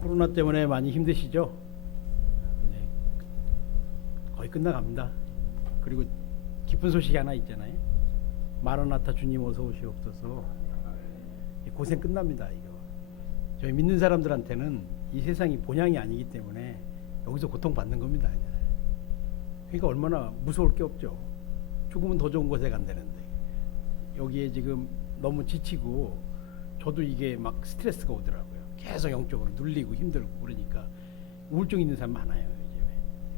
코로나 때문에 많이 힘드시죠? 네, 거의 끝나갑니다. 그리고 기쁜 소식이 하나 있잖아요. 마라나타 주님 어서 오시옵소서. 고생 끝납니다. 이거 저희 믿는 사람들한테는 이 세상이 본향이 아니기 때문에 여기서 고통받는 겁니다. 그러니까 얼마나 무서울 게 없죠. 죽으면 더 좋은 곳에 간다는데 여기에 지금 너무 지치고 저도 이게 막 스트레스가 오더라고요. 계속 영적으로 눌리고 힘들고 그러니까 우울증 있는 사람 많아요 요즘에.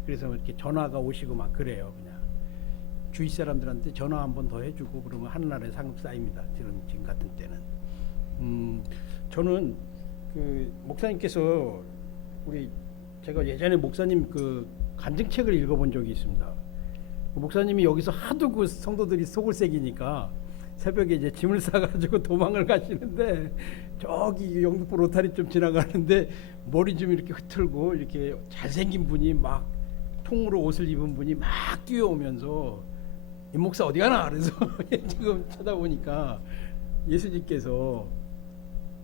그래서 이렇게 전화가 오시고 막 그래요. 그냥 주위 사람들한테 전화 한 번 더 해주고 그러면 하늘나라에 상급 쌓입니다. 지금 같은 때는. 저는 그 목사님께서 제가 예전에 목사님 그 간증책을 읽어본 적이 있습니다. 목사님이 여기서 하도 그 성도들이 속을 새기니까 새벽에 이제 짐을 싸가지고 도망을 가시는데 저기 영등포 로타리 좀 지나가는데 머리 좀 이렇게 흐틀고 이렇게 잘생긴 분이 막 통으로 옷을 입은 분이 막 뛰어오면서 이 목사 어디 가나 그래서 지금 쳐다보니까 예수님께서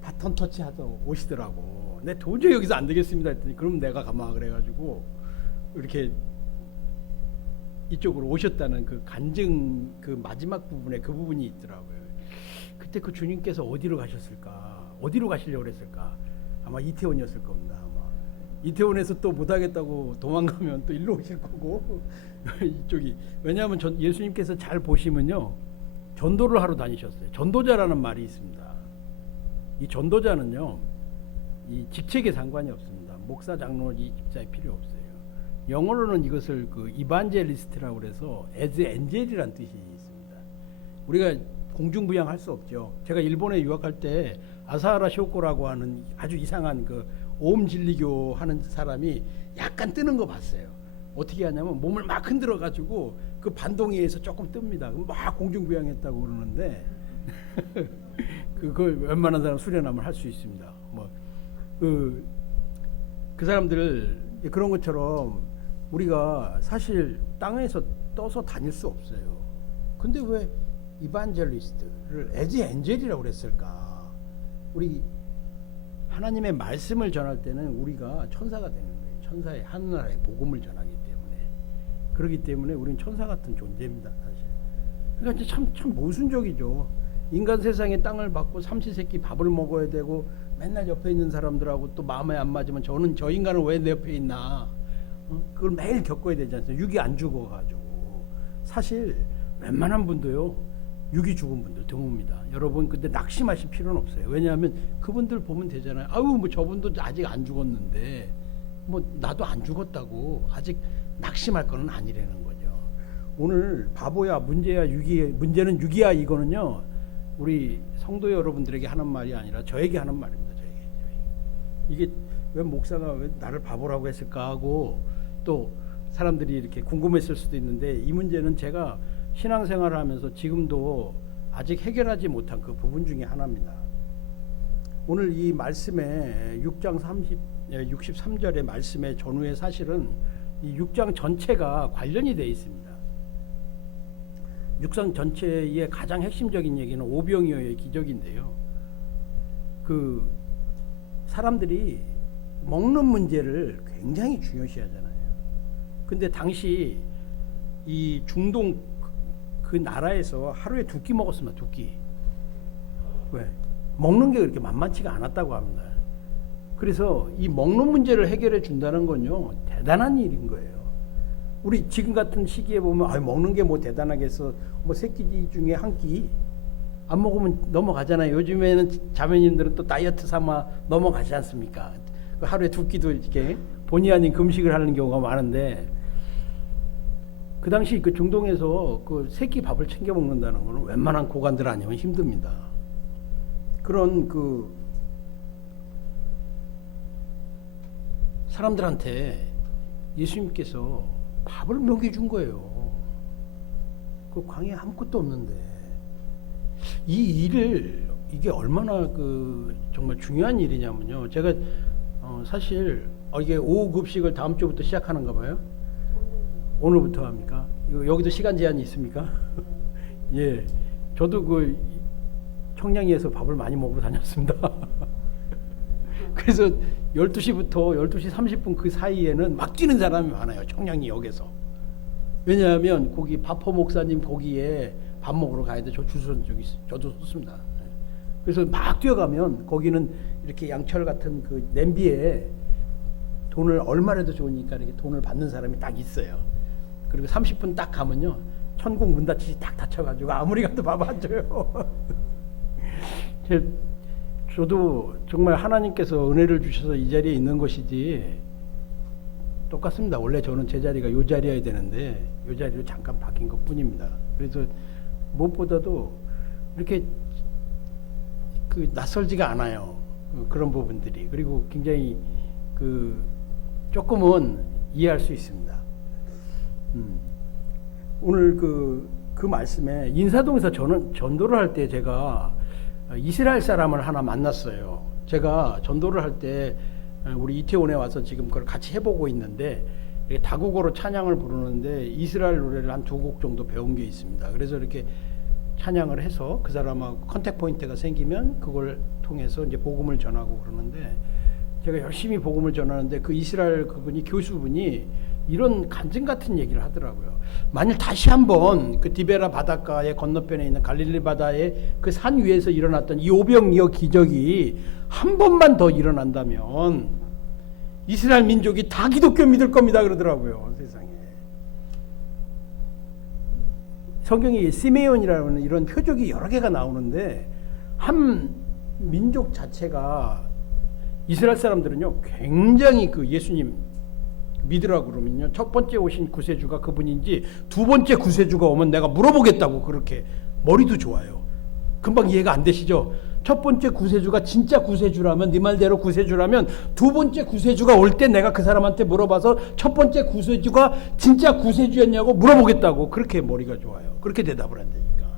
바톤 터치하다 오시더라고. 내 도저히 여기서 안 되겠습니다 했더니 그럼 내가 가마 그래가지고 이렇게 이쪽으로 오셨다는 그 간증 그 마지막 부분에 그 부분이 있더라고요. 그때 그 주님께서 어디로 가셨을까? 어디로 가시려고 그랬을까? 아마 이태원이었을 겁니다. 아마 이태원에서 또 못하겠다고 도망가면 또 일로 오실 거고 이쪽이 왜냐하면 예수님께서 잘 보시면요 전도를 하러 다니셨어요. 전도자라는 말이 있습니다. 이 전도자는요 이 직책에 상관이 없습니다. 목사, 장로 이 직자에 필요 없어요. 영어로는 이것을 그 이반젤리스트라고 그래서 as angel이란 뜻이 있습니다. 우리가 공중부양할 수 없죠. 제가 일본에 유학할 때 아사하라 쇼코라고 하는 아주 이상한 그 오음 진리교 하는 사람이 약간 뜨는 거 봤어요. 어떻게 하냐면 몸을 막 흔들어 가지고 그 반동이에서 조금 뜹니다. 막 공중부양했다고 그러는데 그걸 웬만한 사람 수련하면 할 수 있습니다. 뭐 그 사람들 그런 것처럼 우리가 사실 땅에서 떠서 다닐 수 없어요. 근데 왜 이반젤리스트를 에즈 엔젤이라고 그랬을까? 우리 하나님의 말씀을 전할 때는 우리가 천사가 되는 거예요. 천사의 하늘나라의 복음을 전하기 때문에. 그렇기 때문에 우리는 천사 같은 존재입니다. 사실. 그러니까 참 모순적이죠. 인간 세상에 땅을 받고 삼시세끼 밥을 먹어야 되고 맨날 옆에 있는 사람들하고 또 마음에 안 맞으면 저 인간은 왜 내 옆에 있나? 그걸 매일 겪어야 되지 않습니까? 육이 안 죽어가지고. 사실 웬만한 분도요 육이 죽은 분들 드뭅니다. 여러분 근데 낙심하실 필요는 없어요. 왜냐하면 그분들 보면 되잖아요. 아유 뭐 저분도 아직 안 죽었는데 뭐 나도 안 죽었다고 아직 낙심할 거는 아니라는 거죠. 오늘 바보야 문제는 육이야 이거는요 우리 성도 여러분들에게 하는 말이 아니라 저에게 하는 말입니다. 저에게. 이게 왜 목사가 왜 나를 바보라고 했을까 하고 또 사람들이 이렇게 궁금했을 수도 있는데 이 문제는 제가 신앙생활을 하면서 지금도 아직 해결하지 못한 그 부분 중에 하나입니다. 오늘 이 말씀에 6장 63절의 말씀의 전후에 사실은 이 6장 전체가 관련이 되어 있습니다. 6장 전체의 가장 핵심적인 얘기는 오병이어의 기적인데요. 그 사람들이 먹는 문제를 굉장히 중요시하잖아요. 근데 당시 이 중동 그 나라에서 하루에 2끼 먹었습니다. 2끼. 왜? 먹는 게 그렇게 만만치가 않았다고 합니다. 그래서 이 먹는 문제를 해결해 준다는 건요 대단한 일인 거예요. 우리 지금 같은 시기에 보면 먹는 게 뭐 대단하겠어. 뭐 3끼 중에 1끼 안 먹으면 넘어가잖아요. 요즘에는 자매님들은 또 다이어트 삼아 넘어가지 않습니까? 하루에 2끼도 이렇게 본의 아닌 금식을 하는 경우가 많은데 그 당시 그 중동에서 그 3끼 밥을 챙겨 먹는다는 거는 웬만한 고관들 아니면 힘듭니다. 그런 그 사람들한테 예수님께서 밥을 먹여준 거예요. 그 광야에 아무것도 없는데 이 일을 이게 얼마나 그 정말 중요한 일이냐면요. 제가 사실 이게 오후 급식을 다음 주부터 시작하는가 봐요. 오늘부터 합니까? 여기도 시간 제한이 있습니까? 예, 저도 그 청량리에서 밥을 많이 먹으러 다녔습니다. 그래서 12시부터 12시 30분 그 사이에는 막 뛰는 사람이 많아요. 청량리역에서. 왜냐하면 거기 바포 목사님 거기에 밥 먹으러 가야 돼. 저 주소는 저도 썼습니다. 그래서 막 뛰어가면 거기는 이렇게 양철 같은 그 냄비에 돈을 얼마라도 좋으니까 이렇게 돈을 받는 사람이 딱 있어요. 그리고 30분 딱 가면요. 천국 문 닫히지 딱 닫혀가지고 아무리 가도 밥 안 줘요. 저도 정말 하나님께서 은혜를 주셔서 이 자리에 있는 것이지 똑같습니다. 원래 저는 제 자리가 이 자리여야 되는데 이 자리로 잠깐 바뀐 것 뿐입니다. 그래서 무엇보다도 이렇게 그 낯설지가 않아요. 그런 부분들이. 그리고 굉장히 그 조금은 이해할 수 있습니다. 오늘 그 말씀에 인사동에서 저는 전도를 할 때 제가 이스라엘 사람을 하나 만났어요. 제가 전도를 할 때 우리 이태원에 와서 지금 그걸 같이 해보고 있는데 다국어로 찬양을 부르는데 이스라엘 노래를 한 2곡 정도 배운 게 있습니다. 그래서 이렇게 찬양을 해서 그 사람하고 컨택 포인트가 생기면 그걸 통해서 이제 복음을 전하고 그러는데 제가 열심히 복음을 전하는데 그 이스라엘 그분이 교수분이 이런 간증 같은 얘기를 하더라고요. 만일 다시 한번 그 디베라 바닷가의 건너편에 있는 갈릴리 바다의 그 산 위에서 일어났던 이 오병이어 기적이 한 번만 더 일어난다면 이스라엘 민족이 다 기독교 믿을 겁니다 그러더라고요. 세상에. 성경에 시메온이라는 이런 표적이 여러 개가 나오는데 한 민족 자체가 이스라엘 사람들은요 굉장히 그 예수님 믿으라고 그러면요 첫 번째 오신 구세주가 그분인지 두 번째 구세주가 오면 내가 물어보겠다고 그렇게 머리도 좋아요. 금방 이해가 안 되시죠? 첫 번째 구세주가 진짜 구세주라면 네 말대로 구세주라면 두 번째 구세주가 올 때 내가 그 사람한테 물어봐서 첫 번째 구세주가 진짜 구세주였냐고 물어보겠다고 그렇게 머리가 좋아요. 그렇게 대답을 한다니까.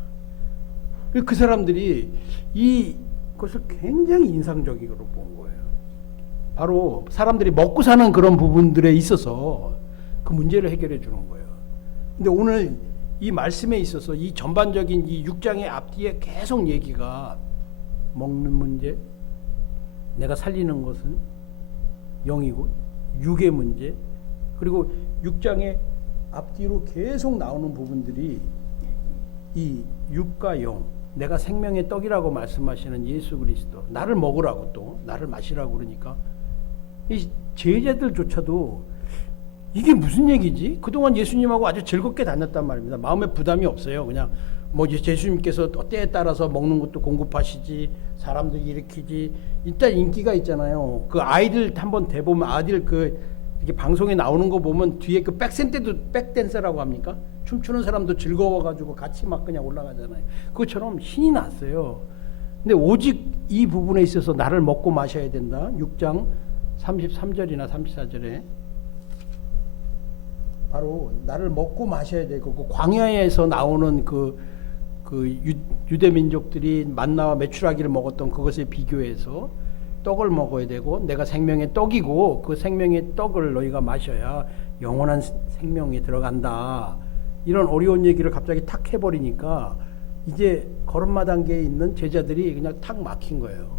그 사람들이 이것을 굉장히 인상적으로 본 거예요. 바로 사람들이 먹고 사는 그런 부분들에 있어서 그 문제를 해결해 주는 거예요. 근데 오늘 이 말씀에 있어서 이 전반적인 이 6장의 앞뒤에 계속 얘기가 먹는 문제, 내가 살리는 것은 영이고 육의 문제, 그리고 6장의 앞뒤로 계속 나오는 부분들이 이 육과 영, 내가 생명의 떡이라고 말씀하시는 예수 그리스도, 나를 먹으라고 또 나를 마시라고 그러니까 이 제자들조차도 이게 무슨 얘기지? 그동안 예수님하고 아주 즐겁게 다녔단 말입니다. 마음에 부담이 없어요. 그냥 뭐 예수님께서 때에 따라서 먹는 것도 공급하시지, 사람도 일으키지. 일단 인기가 있잖아요. 그 아이들 한번 대보면 아들 그 이렇게 방송에 나오는 거 보면 뒤에 그 백센터도 백댄서라고 합니까? 춤추는 사람도 즐거워가지고 같이 막 그냥 올라가잖아요. 그것처럼 신이 났어요. 근데 오직 이 부분에 있어서 나를 먹고 마셔야 된다. 6장 33절이나 34절에 바로 나를 먹고 마셔야 되고 그 광야에서 나오는 그 유대 민족들이 만나와 메추라기를 먹었던 그것에 비교해서 떡을 먹어야 되고 내가 생명의 떡이고 그 생명의 떡을 너희가 마셔야 영원한 생명이 들어간다. 이런 어려운 얘기를 갑자기 탁 해버리니까 이제 걸음마당계에 있는 제자들이 그냥 탁 막힌 거예요.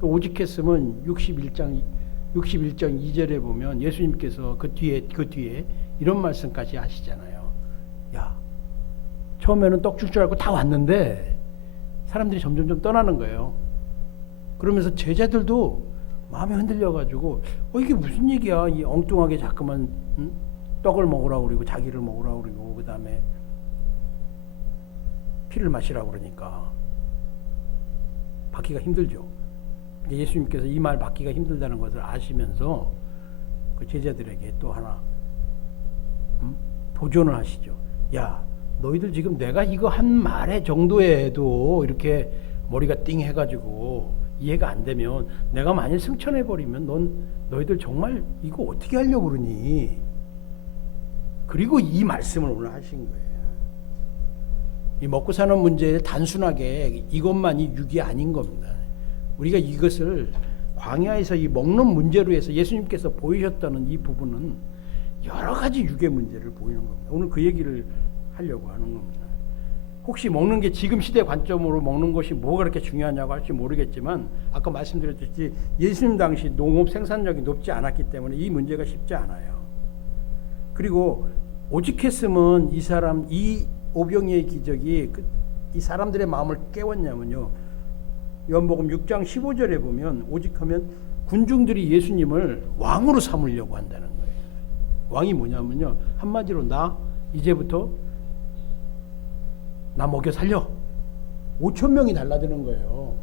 오직했으면 61장 2절에 보면 예수님께서 그 뒤에 이런 말씀까지 하시잖아요. 야, 처음에는 떡 줄 줄 알고 다 왔는데 사람들이 점점 떠나는 거예요. 그러면서 제자들도 마음이 흔들려가지고 이게 무슨 얘기야? 이 엉뚱하게 자꾸만 떡을 먹으라고 그러고 자기를 먹으라고 그러고 그 다음에 피를 마시라고 그러니까 받기가 힘들죠. 예수님께서 이 말 받기가 힘들다는 것을 아시면서 그 제자들에게 또 하나 도전을 하시죠. 야, 너희들 지금 내가 이거 한 말의 정도에도 이렇게 머리가 띵 해가지고 이해가 안 되면 내가 만일 승천해버리면 너희들 정말 이거 어떻게 하려고 그러니? 그리고 이 말씀을 오늘 하신 거예요. 이 먹고 사는 문제에 단순하게 이것만이 육이 아닌 겁니다. 우리가 이것을 광야에서 이 먹는 문제로 해서 예수님께서 보이셨다는 이 부분은 여러 가지 육의 문제를 보이는 겁니다. 오늘 그 얘기를 하려고 하는 겁니다. 혹시 먹는 게 지금 시대 관점으로 먹는 것이 뭐가 그렇게 중요하냐고 할지 모르겠지만 아까 말씀드렸듯이 예수님 당시 농업 생산력이 높지 않았기 때문에 이 문제가 쉽지 않아요. 그리고 오직했으면 이 오병이의 기적이 이 사람들의 마음을 깨웠냐면요. 요한복음 6장 15절에 보면 오직하면 군중들이 예수님을 왕으로 삼으려고 한다는 거예요. 왕이 뭐냐면요. 한마디로 이제부터 나 먹여 살려. 5천 명이 달라드는 거예요.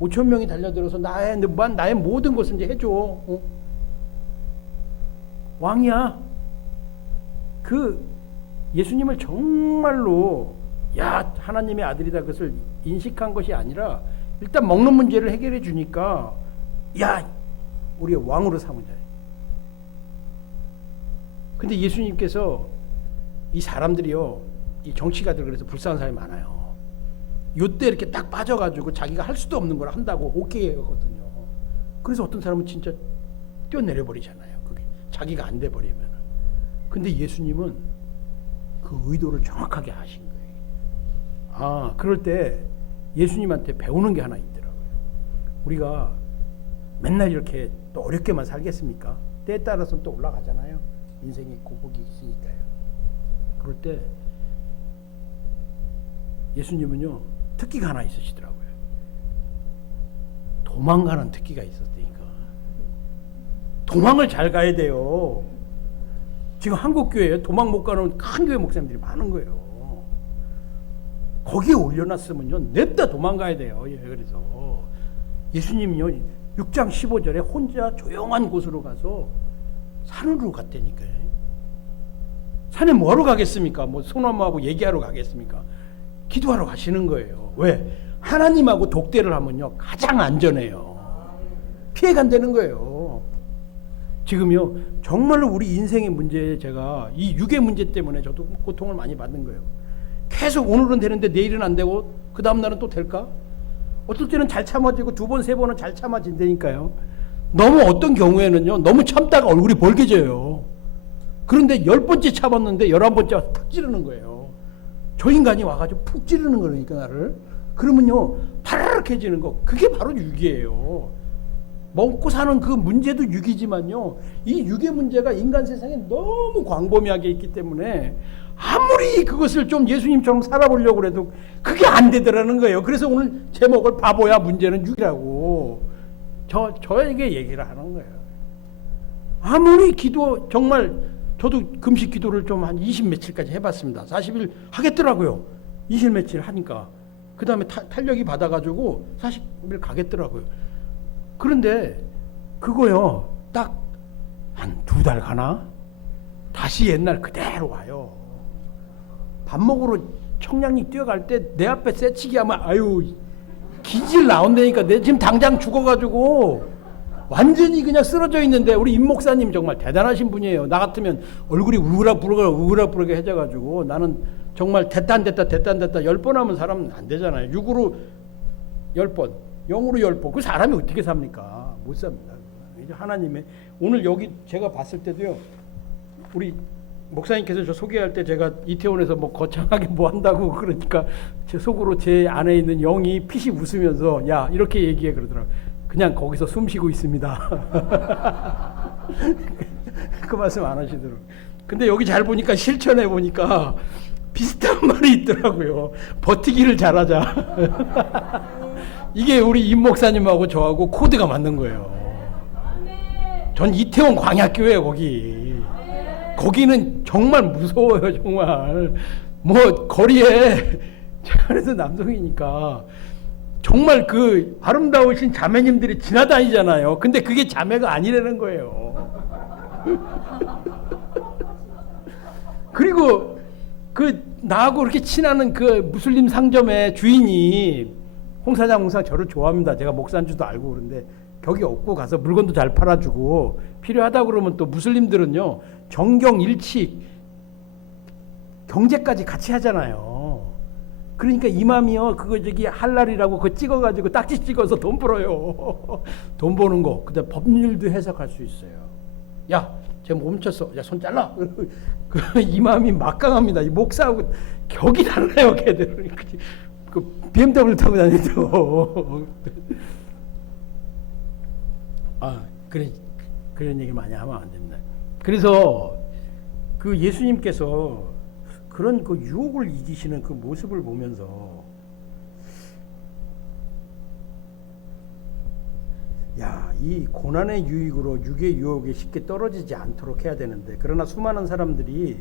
5천 명이 달려들어서 나의 모든 것을 이제 해줘. 왕이야. 예수님을 정말로 하나님의 아들이다 그것을 인식한 것이 아니라 일단 먹는 문제를 해결해 주니까 우리의 왕으로 삼으자. 근데 예수님께서 이 사람들이요. 이 정치가들 그래서 불쌍한 사람이 많아요. 요때 이렇게 딱 빠져가지고 자기가 할 수도 없는 걸 한다고 오케이 하거든요. 그래서 어떤 사람은 진짜 뛰어내려 버리잖아요. 그게 자기가 안 돼 버리면. 근데 예수님은 그 의도를 정확하게 하신 거예요. 그럴 때 예수님한테 배우는 게 하나 있더라고요. 우리가 맨날 이렇게 또 어렵게만 살겠습니까? 때에 따라서는 또 올라가잖아요. 인생의 고복이 있으니까요. 그럴 때 예수님은요 특기가 하나 있으시더라고요. 도망가는 특기가 있었다니까. 도망을 잘 가야 돼요. 지금 한국 교회에 도망 못 가는 큰 교회 목사님들이 많은 거예요. 거기에 올려놨으면요 냅다 도망가야 돼요. 그래서 예수님이요 6장 15절에 혼자 조용한 곳으로 가서 산으로 갔다니까요. 산에 뭐하러 가겠습니까? 소나무하고 얘기하러 가겠습니까? 기도하러 가시는 거예요. 왜? 하나님하고 독대를 하면요 가장 안전해요. 피해 간다는 거예요. 지금요 정말로 우리 인생의 문제에 제가 이 육의 문제 때문에 저도 고통을 많이 받는 거예요. 계속 오늘은 되는데 내일은 안 되고 그 다음 날은 또 될까? 어떨 때는 잘 참아지고 두 번, 세 번은 잘 참아진다니까요. 너무 어떤 경우에는요 너무 참다가 얼굴이 벌개져요. 그런데 10번째 참았는데 11번째 와서 탁 찌르는 거예요. 저 인간이 와가지고 푹 찌르는 거니까 나를. 그러면요 파랗게지는 거 그게 바로 육이에요. 먹고 사는 그 문제도 육이지만요 이 육의 문제가 인간 세상에 너무 광범위하게 있기 때문에 아무리 그것을 좀 예수님처럼 살아보려고 해도 그게 안 되더라는 거예요. 그래서 오늘 제목을 바보야 문제는 육이라고 저에게 얘기를 하는 거예요. 아무리 기도 정말 저도 금식 기도를 좀 한 20 며칠까지 해봤습니다. 40일 하겠더라고요. 20 며칠 하니까 그 다음에 탄력이 받아가지고 40일 가겠더라고요. 그런데 그거요 딱 한 2달 가나 다시 옛날 그대로 와요. 밥 먹으러 청량리 뛰어갈 때 내 앞에 새치기 하면 기질 나온다니까. 내 지금 당장 죽어가지고 완전히 그냥 쓰러져 있는데 우리 임 목사님 정말 대단하신 분이에요. 나 같으면 얼굴이 우그락부르게 해져가지고 나는 정말 됐다 10번 하면 사람은 안 되잖아요. 6으로 10번 0으로 10번 그 사람이 어떻게 삽니까? 못 삽니다. 이제 하나님의 오늘 여기 제가 봤을 때도요 우리 목사님께서 저 소개할 때 제가 이태원에서 거창하게 뭐 한다고 그러니까 제 속으로 제 안에 있는 영이 피식 웃으면서 야 이렇게 얘기해 그러더라고요. 그냥 거기서 숨 쉬고 있습니다. 그 말씀 안 하시더라고요. 근데 여기 잘 보니까 실천해 보니까 비슷한 말이 있더라고요. 버티기를 잘하자. 이게 우리 임 목사님하고 저하고 코드가 맞는 거예요. 전 이태원 광야교회예요. 거기는 정말 무서워요. 정말 거리에 그래서 남성이니까 정말 그 아름다우신 자매님들이 지나다니잖아요. 근데 그게 자매가 아니라는 거예요. 그리고 나하고 그렇게 친하는 그 무슬림 상점의 주인이 홍 사장 저를 좋아합니다. 제가 목사인 줄도 알고 그런데 격이 없고 가서 물건도 잘 팔아주고 필요하다 그러면 또 무슬림들은요 정경 일치 경제까지 같이 하잖아요. 그러니까 이맘이요 그거 할랄이라고 그거 찍어가지고 딱지 찍어서 돈 벌어요. 돈 버는 거. 그다음 법률도 해석할 수 있어요. 야 제가 멈췄어. 야, 손 잘라. 이 마음이 막강합니다. 이 목사하고 격이 달라요, 걔들은. 그 BMW 타고 다니죠. 그런 얘기 많이 하면 안 됩니다. 그래서 그 예수님께서 그런 그 유혹을 이기시는 그 모습을 보면서 이 고난의 유익으로 육의 유혹에 쉽게 떨어지지 않도록 해야 되는데, 그러나 수많은 사람들이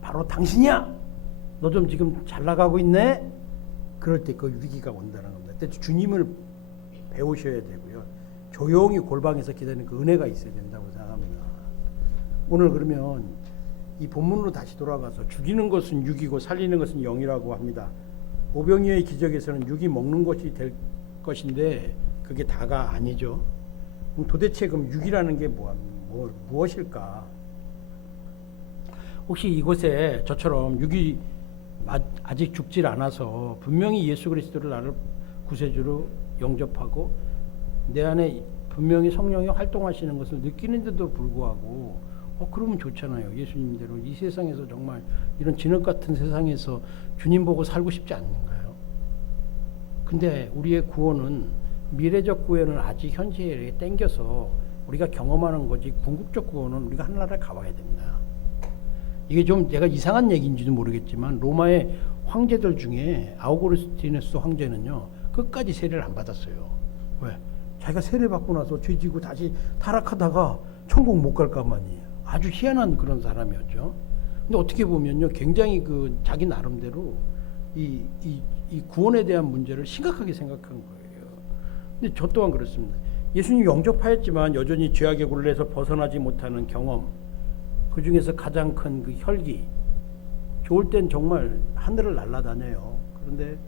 바로 당신이야, 너 좀 지금 잘 나가고 있네, 그럴 때 그 위기가 온다는 겁니다. 그때 주님을 배우셔야 되고요, 조용히 골방에서 기다리는 그 은혜가 있어야 된다고 생각합니다. 오늘 그러면 이 본문으로 다시 돌아가서 죽이는 것은 육이고 살리는 것은 영이라고 합니다. 오병이어의 기적에서는 육이 먹는 것이 될 것인데 그게 다가 아니죠. 그럼 도대체 그럼 육이라는 게 무엇일까? 혹시 이곳에 저처럼 육이 아직 죽질 않아서 분명히 예수 그리스도를 나를 구세주로 영접하고 내 안에 분명히 성령이 활동하시는 것을 느끼는데도 불구하고 그러면 좋잖아요. 예수님대로 이 세상에서 정말 이런 진흙 같은 세상에서 주님 보고 살고 싶지 않는가요? 근데 우리의 구원은, 미래적 구원은 아직 현재에 땡겨서 우리가 경험하는 거지, 궁극적 구원은 우리가 하늘나라에 가봐야 됩니다. 이게 좀 내가 이상한 얘기인지도 모르겠지만 로마의 황제들 중에 아우구스티누스 황제는요, 끝까지 세례를 안 받았어요. 왜? 자기가 세례 받고 나서 죄지고 다시 타락하다가 천국 못 갈까만이 아주 희한한 그런 사람이었죠. 근데 어떻게 보면요, 굉장히 그 자기 나름대로 이 구원에 대한 문제를 심각하게 생각한 거예요. 근데 저 또한 그렇습니다. 예수님 영접하였지만 여전히 죄악의 굴레에서 벗어나지 못하는 경험, 그 중에서 가장 큰 그 혈기, 좋을 땐 정말 하늘을 날아다녀요. 그런데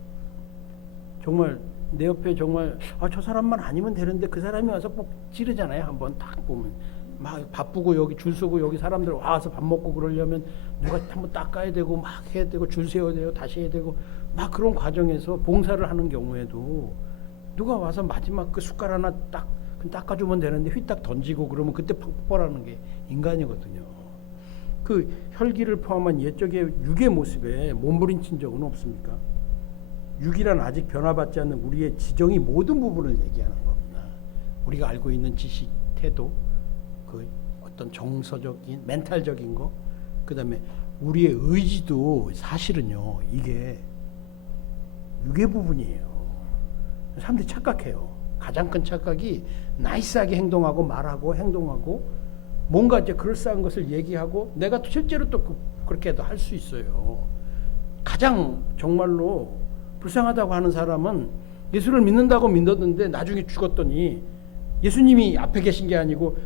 정말 내 옆에 정말 저 사람만 아니면 되는데 그 사람이 와서 꼭 찌르잖아요. 한번 딱 보면 막 바쁘고 여기 줄 서고 여기 사람들 와서 밥 먹고 그러려면 누가 한번 닦아야 되고 막 해야 되고 줄 세워야 되고 다시 해야 되고 막 그런 과정에서 봉사를 하는 경우에도 누가 와서 마지막 그 숟갈 하나 딱 닦아주면 되는데 휘딱 던지고 그러면 그때 폭발하는 게 인간이거든요. 그 혈기를 포함한 옛적의 육의 모습에 몸부림친 적은 없습니까? 육이란 아직 변화받지 않는 우리의 지정이 모든 부분을 얘기하는 겁니다. 우리가 알고 있는 지식, 태도, 그 어떤 정서적인, 멘탈적인 거, 그 다음에 우리의 의지도 사실은요, 이게 육의 부분이에요. 사람들이 착각해요. 가장 큰 착각이 나이스하게 행동하고 말하고 행동하고 뭔가 이제 그럴싸한 것을 얘기하고 내가 실제로 또 그렇게도 할 수 있어요. 가장 정말로 불쌍하다고 하는 사람은 예수를 믿는다고 믿었는데 나중에 죽었더니 예수님이 앞에 계신 게 아니고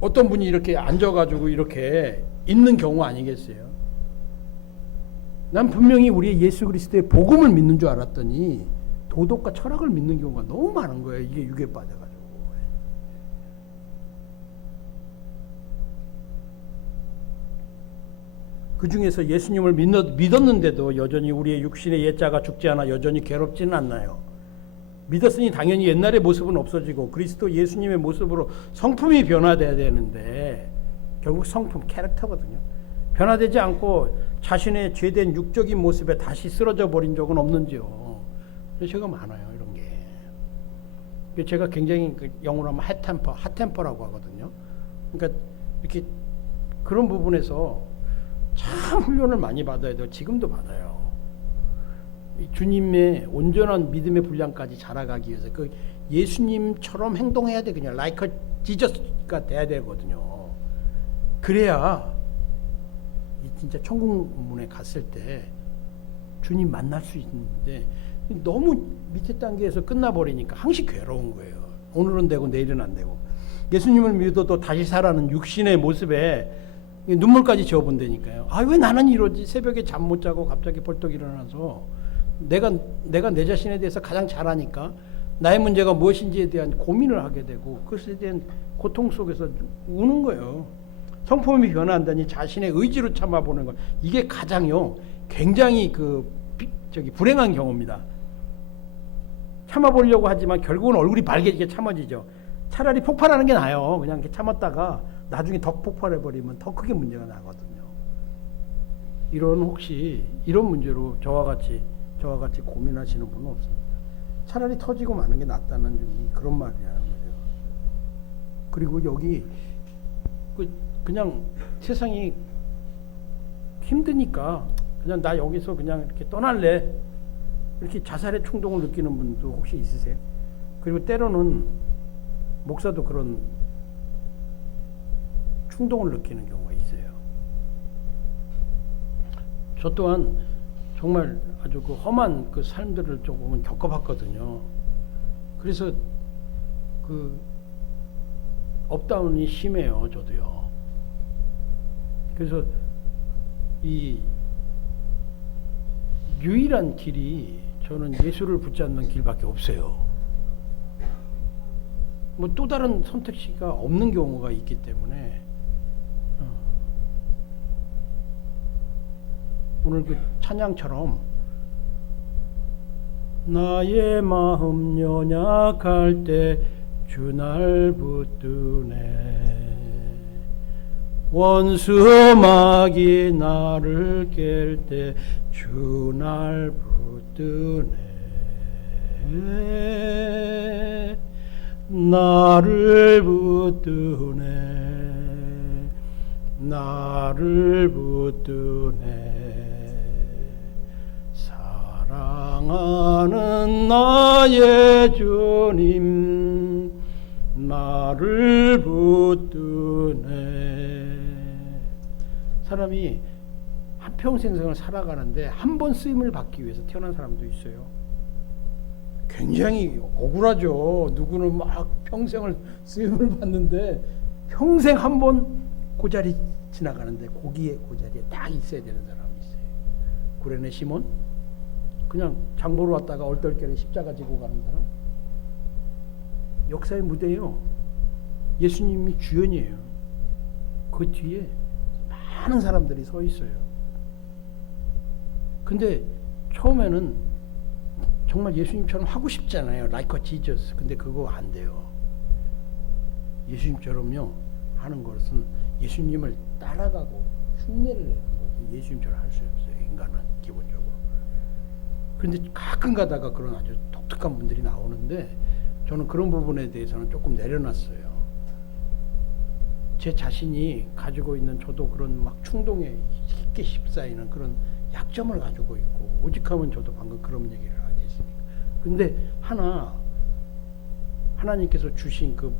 어떤 분이 이렇게 앉아가지고 이렇게 있는 경우 아니겠어요? 난 분명히 우리의 예수 그리스도의 복음을 믿는 줄 알았더니 도덕과 철학을 믿는 경우가 너무 많은 거예요. 이게 육에 빠져가지고. 그 중에서 예수님을 믿었는데도 여전히 우리의 육신의 옛자가 죽지 않아 여전히 괴롭지는 않나요? 믿었으니 당연히 옛날의 모습은 없어지고 그리스도 예수님의 모습으로 성품이 변화돼야 되는데 결국 성품, 캐릭터거든요. 변화되지 않고 자신의 죄된 육적인 모습에 다시 쓰러져 버린 적은 없는지요. 제가 많아요, 이런 게. 제가 굉장히 영어로 하면 핫템퍼라고 하거든요. 그러니까 이렇게 그런 부분에서 참 훈련을 많이 받아야 돼요. 지금도 받아요. 주님의 온전한 믿음의 분량까지 자라가기 위해서 그 예수님처럼 행동해야 돼. 그냥 like 지저스가 돼야 되거든요. 그래야 진짜 천국 문에 갔을 때 주님 만날 수 있는데 너무 밑에 단계에서 끝나버리니까 항상 괴로운 거예요. 오늘은 되고 내일은 안 되고. 예수님을 믿어도 다시 살아는 육신의 모습에 눈물까지 지어본다니까요. 왜 나는 이러지? 새벽에 잠 못 자고 갑자기 벌떡 일어나서 내가 내 자신에 대해서 가장 잘 아니까 나의 문제가 무엇인지에 대한 고민을 하게 되고 그것에 대한 고통 속에서 우는 거예요. 성품이 변화한다니 자신의 의지로 참아보는 것, 이게 가장요 굉장히 불행한 경우입니다. 참아보려고 하지만 결국은 얼굴이 발개지게 참아지죠. 차라리 폭발하는 게 나아요. 그냥 이렇게 참았다가 나중에 더 폭발해버리면 더 크게 문제가 나거든요. 혹시 이런 문제로 저와 같이 고민하시는 분은 없습니다. 차라리 터지고 마는 게 낫다는 그런 말이라는 거죠. 그리고 여기 그냥 세상이 힘드니까 그냥 나 여기서 그냥 이렇게 떠날래, 이렇게 자살의 충동을 느끼는 분도 혹시 있으세요? 그리고 때로는 목사도 그런 충동을 느끼는 경우가 있어요. 저 또한 정말 아주 그 험한 그 삶들을 조금은 겪어봤거든요. 그래서 그 업다운이 심해요, 저도요. 그래서 이 유일한 길이 저는 예수를 붙잡는 길밖에 없어요. 뭐 또 다른 선택지가 없는 경우가 있기 때문에 오늘 그 찬양처럼 나의 마음 연약할 때 주 날 붙드네, 원수 마귀 나를 깰 때 주 날 붙드네, 나를 붙드네, 나를 붙드네, 사랑하는 나의 주님 나를 붙드네. 사람이 한평생을 살아가는데 한 번 쓰임을 받기 위해서 태어난 사람도 있어요. 굉장히 억울하죠. 누구는 막 평생을 쓰임을 받는데 평생 한 번 그 자리 지나가는데 고기의 그 자리에 딱 있어야 되는 사람이 있어요. 구레네 시몬, 그냥 장보러 왔다가 얼떨결에 십자가 지고 가는 사람. 역사의 무대예요. 예수님이 주연이에요. 그 뒤에 많은 사람들이 서 있어요. 근데 처음에는 정말 예수님처럼 하고 싶잖아요. Like a Jesus. 근데 그거 안 돼요. 예수님처럼요 하는 것은 예수님을 따라가고 흉내를 내는 거죠. 예수님처럼 할 수 없어요. 인간은 기본적으로. 그런데 가끔 가다가 그런 아주 독특한 분들이 나오는데 저는 그런 부분에 대해서는 조금 내려놨어요. 제 자신이 가지고 있는 저도 그런 막 충동에 쉽게 휩싸이는 그런 약점을 가지고 있고, 오직하면 저도 방금 그런 얘기를 하지 않습니까? 근데 하나님께서 주신 그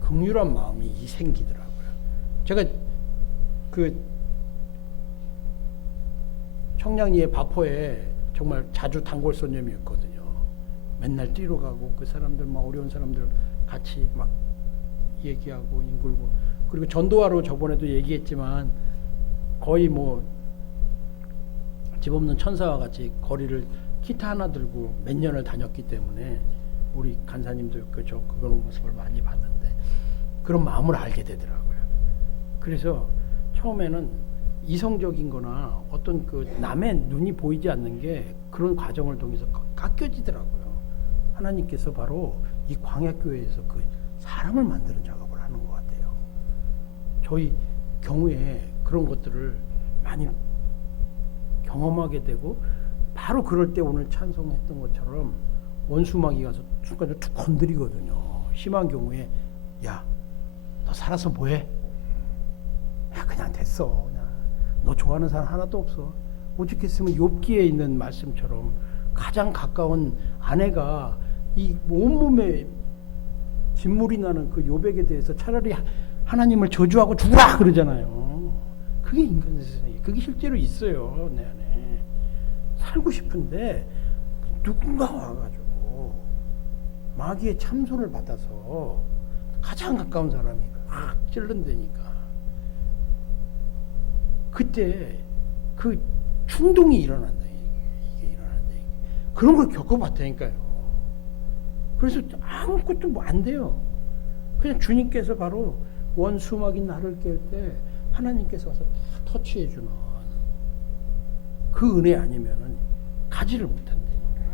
긍휼한 마음이 생기더라고요. 제가 그 청량리의 바포에 정말 자주 단골 손님이었거든요. 맨날 뛰러 가고 그 사람들 막 어려운 사람들 같이 막 얘기하고 인굴고, 그리고 전도하러 저번에도 얘기했지만 거의 뭐 집 없는 천사와 같이 거리를 기타 하나 들고 몇 년을 다녔기 때문에 우리 간사님도 그런 모습을 많이 봤는데 그런 마음을 알게 되더라고요. 그래서 처음에는 이성적인 거나 어떤 그 남의 눈이 보이지 않는 게 그런 과정을 통해서 깎여지더라고요. 하나님께서 바로 이 광야교회에서 그 사람을 만드는 작업을 하는 것 같아요. 저희 경우에 그런 것들을 많이 경험하게 되고, 바로 그럴 때 오늘 찬송했던 것처럼 원수마귀 가서 순간적으로 툭 건드리거든요. 심한 경우에 야, 너 살아서 뭐해? 야, 그냥 됐어. 그냥 너 좋아하는 사람 하나도 없어. 오직했으면 욥기에 있는 말씀처럼 가장 가까운 아내가 이 온몸에 진물이 나는 그 욥에게 대해서 차라리 하나님을 저주하고 죽으라 그러잖아요. 그게 인간 세상이에요. 그게 실제로 있어요. 내 안에. 살고 싶은데 누군가 와가지고 마귀의 참소를 받아서 가장 가까운 사람이 확 찔른다니까. 그때 그 충동이 일어난다. 이게 일어난다. 그런 걸 겪어봤다니까요. 그래서 아무것도 뭐 안 돼요. 그냥 주님께서 바로 원수막인 나를 깰 때 하나님께서 와서 다 터치해 주는 그 은혜 아니면은 가지를 못한다니까요.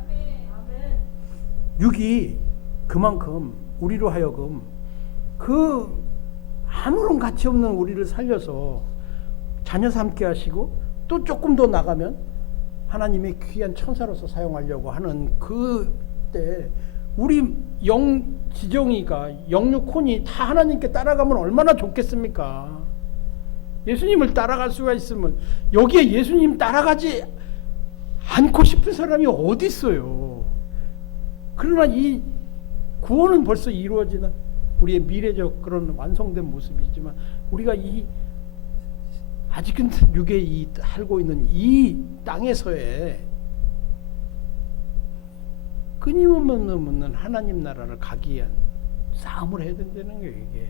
육이 그만큼 우리로 하여금 그 아무런 가치 없는 우리를 살려서 자녀 삼게 하시고 또 조금 더 나가면 하나님의 귀한 천사로서 사용하려고 하는 그때 우리 지정이가 영육혼이 다 하나님께 따라가면 얼마나 좋겠습니까? 예수님을 따라갈 수가 있으면 여기에 예수님 따라가지 않고 싶은 사람이 어디 있어요? 그러나 이 구원은 벌써 이루어지는 우리의 미래적 그런 완성된 모습이지만 우리가 이 아직은 육에 살고 있는 이 땅에서의 끊임없는 하나님 나라를 가기 위한 싸움을 해야 된다는 거예요. 이게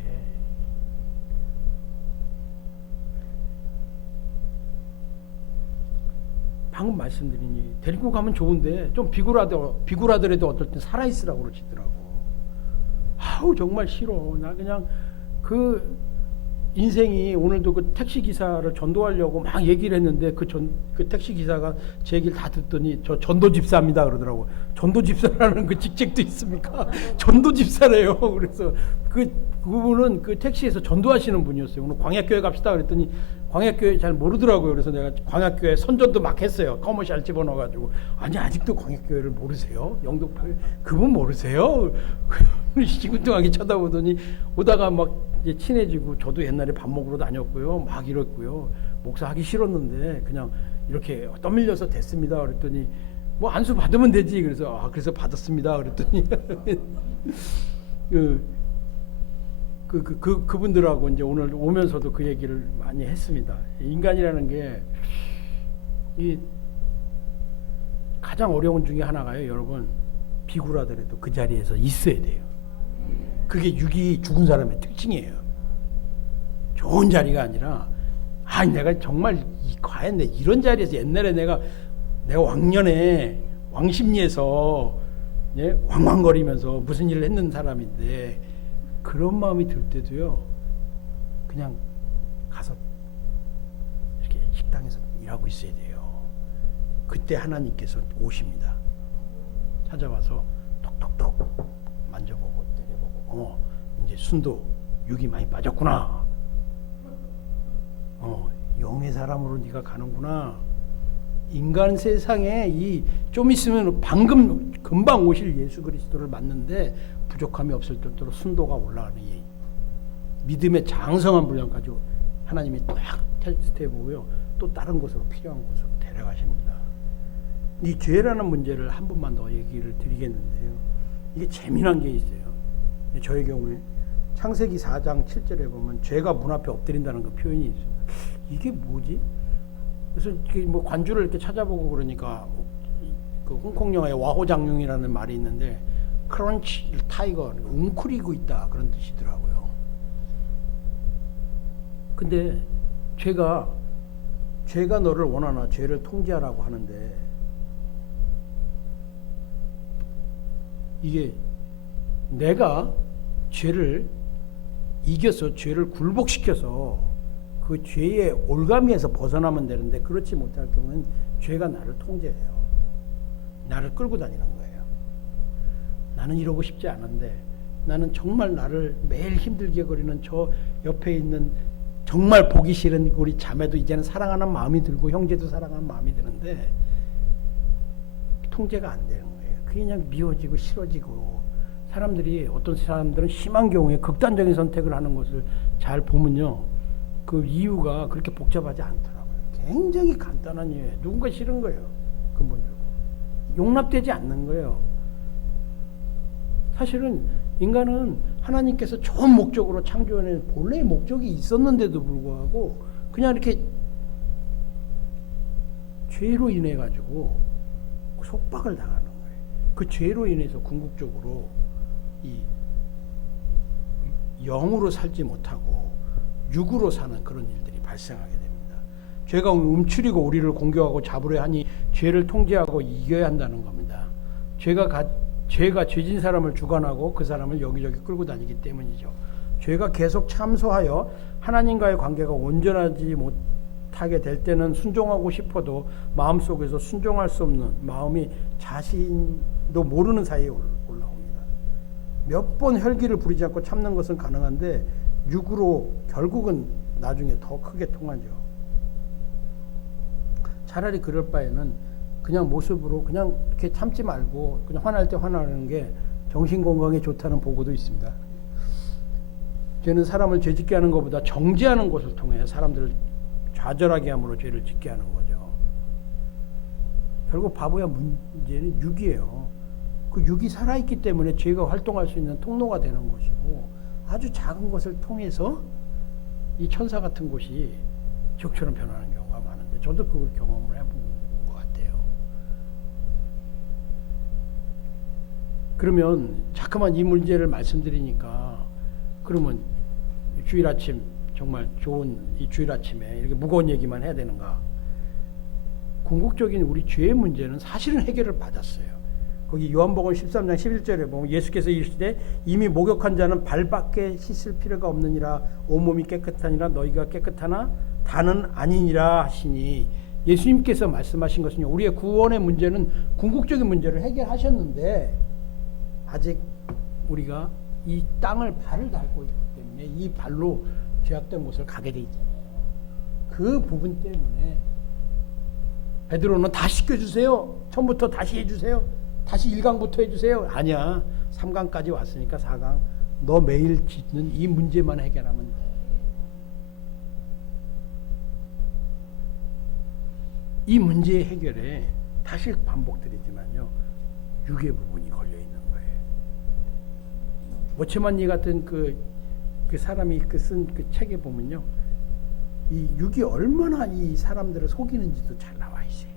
방금 말씀드리니 데리고 가면 좋은데 좀 비굴하더라도 어떨 땐 살아있으라고 그러시더라고. 아우 정말 싫어. 나 그냥 그 인생이 오늘도 그 택시기사를 전도하려고 막 얘기를 했는데 그 택시기사가 제 얘기를 다 듣더니 저 전도집사입니다 그러더라고. 전도집사라는 그 직책도 있습니까? 전도집사래요. 그래서 그분은 그 택시에서 전도하시는 분이었어요. 오늘 광약교회 갑시다 그랬더니 광약교회 잘 모르더라고요. 그래서 내가 광약교회 선전도 막 했어요. 커머셜 집어넣어가지고 아니 아직도 광약교회를 모르세요? 영덕교회 그분 모르세요? 시군둥하게 쳐다보더니 오다가 막 이제 친해지고 저도 옛날에 밥 먹으러 다녔고요. 막 이랬고요. 목사 하기 싫었는데 그냥 이렇게 떠밀려서 됐습니다. 그랬더니 뭐 안수 받으면 되지. 그래서 그래서 받았습니다. 그랬더니 그분들하고 이제 오늘 오면서도 그 얘기를 많이 했습니다. 인간이라는 게 이 가장 어려운 중에 하나가요, 여러분. 비굴하더라도 그 자리에서 있어야 돼요. 그게 육이 죽은 사람의 특징이에요. 좋은 자리가 아니라 내가 정말 과연 내 이런 자리에서 옛날에 내가 왕년에 왕십리에서 왕왕거리면서 무슨 일을 했는 사람인데 그런 마음이 들 때도요 그냥 가서 이렇게 식당에서 일하고 있어야 돼요. 그때 하나님께서 오십니다. 찾아와서 톡톡톡 만져보고 때려보고 이제 순도 육이 많이 빠졌구나. 영의 사람으로 네가 가는구나. 인간 세상에 좀 있으면 금방 오실 예수 그리스도를 만났는데 부족함이 없을 정도로 순도가 올라가는 이 믿음의 장성한 분량까지 하나님이 딱 테스트해 보고요. 또 다른 곳으로 필요한 곳으로 데려가십니다. 이 죄라는 문제를 한 번만 더 얘기를 드리겠는데요. 이게 재미난 게 있어요. 저의 경우에 창세기 4장 7절에 보면 죄가 문 앞에 엎드린다는 그 표현이 있습니다. 이게 뭐지? 그래서 뭐 관주를 이렇게 찾아보고 그러니까 그 홍콩 영화에 와호장룡이라는 말이 있는데 크런치 타이거 웅크리고 있다 그런 뜻이더라고요. 근데 죄가 너를 원하나 죄를 통제하라고 하는데 이게 내가 죄를 이겨서 죄를 굴복시켜서 그 죄의 올가미에서 벗어나면 되는데 그렇지 못할 경우는 죄가 나를 통제해요. 나를 끌고 다니는 거예요. 나는 이러고 싶지 않은데 나는 정말 나를 매일 힘들게 거리는 저 옆에 있는 정말 보기 싫은 우리 자매도 이제는 사랑하는 마음이 들고 형제도 사랑하는 마음이 드는데 통제가 안 되는 거예요. 그게 그냥 미워지고 싫어지고 어떤 사람들은 심한 경우에 극단적인 선택을 하는 것을 잘 보면요. 그 이유가 그렇게 복잡하지 않더라고요. 굉장히 간단한 이유예요. 누군가 싫은 거예요. 근본적으로. 용납되지 않는 거예요. 사실은 인간은 하나님께서 좋은 목적으로 창조해낸 본래의 목적이 있었는데도 불구하고 그냥 이렇게 죄로 인해 가지고 속박을 당하는 거예요. 그 죄로 인해서 궁극적으로 이 영으로 살지 못하고 육으로 사는 그런 일들이 발생하게 됩니다. 죄가 움츠리고 우리를 공격하고 잡으려 하니 죄를 통제하고 이겨야 한다는 겁니다. 죄가 죄진 사람을 주관하고 그 사람을 여기저기 끌고 다니기 때문이죠. 죄가 계속 참소하여 하나님과의 관계가 온전하지 못하게 될 때는 순종하고 싶어도 마음속에서 순종할 수 없는 마음이 자신도 모르는 사이에 올라옵니다. 몇 번 혈기를 부리지 않고 참는 것은 가능한데 육으로 결국은 나중에 더 크게 통하죠. 차라리 그럴 바에는 그냥 모습으로 그냥 이렇게 참지 말고 그냥 화날 때 화나는 게 정신 건강에 좋다는 보고도 있습니다. 죄는 사람을 죄짓게 하는 것보다 정죄하는 것을 통해 사람들을 좌절하게 함으로 죄를 짓게 하는 거죠. 결국 바보야 문제는 육이에요. 그 육이 살아있기 때문에 죄가 활동할 수 있는 통로가 되는 것이고, 아주 작은 것을 통해서 이 천사 같은 곳이 지옥처럼 변하는 경우가 많은데, 저도 그걸 경험을 해본 것 같아요. 그러면 자꾸만 이 문제를 말씀드리니까, 그러면 주일 아침 정말 좋은 이 주일 아침에 이렇게 무거운 얘기만 해야 되는가? 궁극적인 우리 죄의 문제는 사실은 해결을 받았어요. 거기 요한복음 13장 11절에 보면 예수께서 이르시되 이미 목욕한 자는 발밖에 씻을 필요가 없느니라 온몸이 깨끗하니라 너희가 깨끗하나 다는 아니니라 하시니, 예수님께서 말씀하신 것은요, 우리의 구원의 문제는 궁극적인 문제를 해결하셨는데 아직 우리가 이 땅을 발을 닳고 있기 때문에 이 발로 죄악된 곳을 가게 돼 있잖아요. 그 부분 때문에 베드로는 다 씻겨주세요. 처음부터 다시 해주세요. 다시 1강부터 해주세요. 아니야. 3강까지 왔으니까 4강. 너 매일 짓는 이 문제만 해결하면 돼. 이 문제의 해결에 다시 반복드리지만요, 육의 부분이 걸려있는 거예요. 워치만니 같은 그 사람이 쓴 그 책에 보면요, 이 육이 얼마나 이 사람들을 속이는지도 잘 나와 있어요.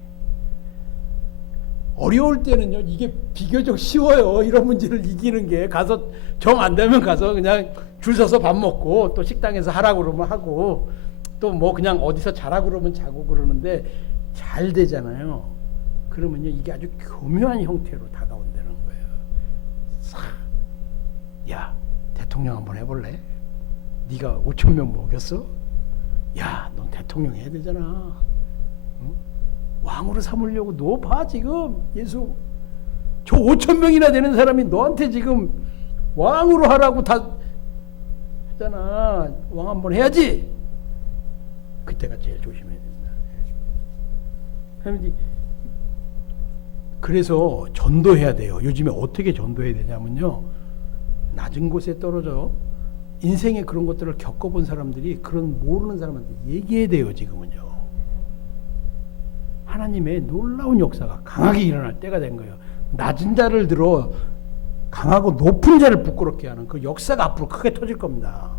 어려울 때는요, 이게 비교적 쉬워요. 이런 문제를 이기는 게. 가서 정 안 되면 가서 그냥 줄 서서 밥 먹고, 또 식당에서 하라고 그러면 하고, 또 뭐 그냥 어디서 자라고 그러면 자고 그러는데 잘 되잖아요. 그러면요, 이게 아주 교묘한 형태로 다가온다는 거예요. 야, 대통령 한번 해볼래? 네가 5천 명 먹였어? 야, 넌 대통령 해야 되잖아. 응? 왕으로 삼으려고 너 봐 지금 예수 저 5천 명이나 되는 사람이 너한테 지금 왕으로 하라고 다 하잖아. 왕 한번 해야지. 그때가 제일 조심해야 됩니다. 그래서 전도해야 돼요. 요즘에 어떻게 전도해야 되냐면요, 낮은 곳에 떨어져 인생에 그런 것들을 겪어본 사람들이 그런 모르는 사람한테 얘기해야 돼요. 지금은요, 하나님의 놀라운 역사가 강하게 일어날 때가 된 거예요. 낮은 자를 들어 강하고 높은 자를 부끄럽게 하는 그 역사가 앞으로 크게 터질 겁니다.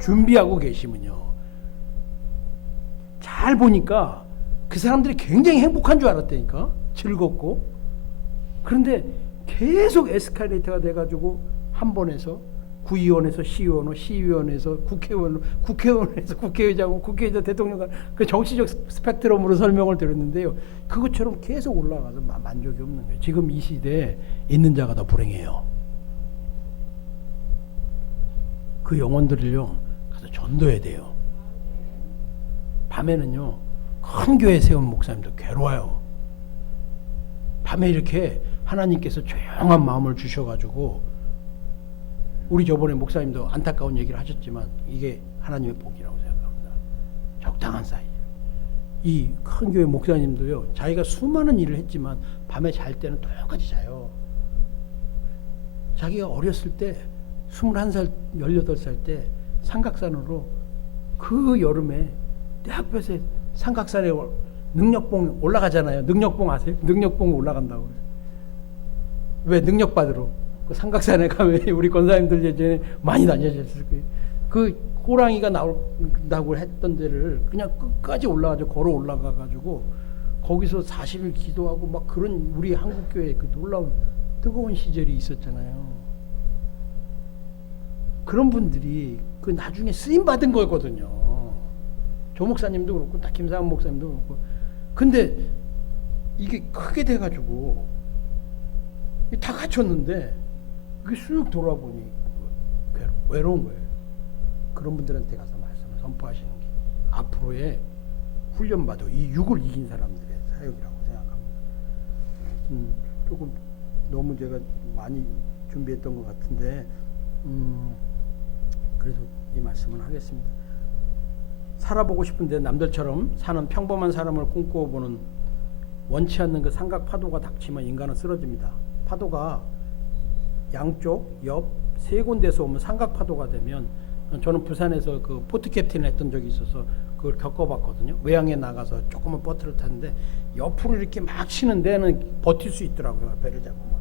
준비하고 계시면요. 잘 보니까 그 사람들이 굉장히 행복한 줄 알았다니까. 즐겁고. 그런데 계속 에스컬레이터가 돼가지고 한 번에서 구의원에서 시의원으로, 시의원에서 국회의원으로, 국회의원에서 국회의장으로, 국회의장 대통령, 그 정치적 스펙트럼으로 설명을 드렸는데요, 그것처럼 계속 올라가서 만족이 없는 거예요. 지금 이 시대에 있는 자가 더 불행해요. 그 영혼들을요 가서 전도해야 돼요. 밤에는요 큰 교회 세운 목사님도 괴로워요. 밤에 이렇게 하나님께서 조용한 마음을 주셔가지고, 우리 저번에 목사님도 안타까운 얘기를 하셨지만 이게 하나님의 복이라고 생각합니다. 적당한 사이즈. 이 큰 교회 목사님도요, 자기가 수많은 일을 했지만 밤에 잘 때는 똑같이 자요. 자기가 어렸을 때 21살, 18살 때 삼각산으로 그 여름에 대학볕에 삼각산에 능력봉 올라가잖아요. 능력봉 아세요? 능력봉 올라간다고. 왜? 능력받으러. 그 삼각산에 가면 우리 권사님들 예전에 많이 다녀셨을 거예요. 그 호랑이가 나온다고 했던 데를 그냥 끝까지 올라가죠. 걸어 올라가가지고 거기서 40일 기도하고 막 그런 우리 한국교회 그 놀라운 뜨거운 시절이 있었잖아요. 그런 분들이 그 나중에 쓰임 받은 거거든요. 조 목사님도 그렇고 다 김상훈 목사님도 그렇고. 근데 이게 크게 돼가지고 다 갖췄는데 그게 쑥 돌아보니 외로운 거예요. 그런 분들한테 가서 말씀을 선포하시는 게 앞으로의 훈련받아 이 육을 이긴 사람들의 사역이라고 생각합니다. 조금 너무 제가 많이 준비했던 것 같은데, 그래도 이 말씀을 하겠습니다. 살아보고 싶은데 남들처럼 사는 평범한 사람을 꿈꿔보는 원치 않는 그 삼각 파도가 닥치면 인간은 쓰러집니다. 파도가 양쪽, 옆, 세 군데서 오면 삼각 파도가 되면, 저는 부산에서 그 포트 캡틴을 했던 적이 있어서 그걸 겪어봤거든요. 외항에 나가서 조그만 보트를 탔는데 옆으로 이렇게 막 치는 데는 버틸 수 있더라고요. 배를 잡으면.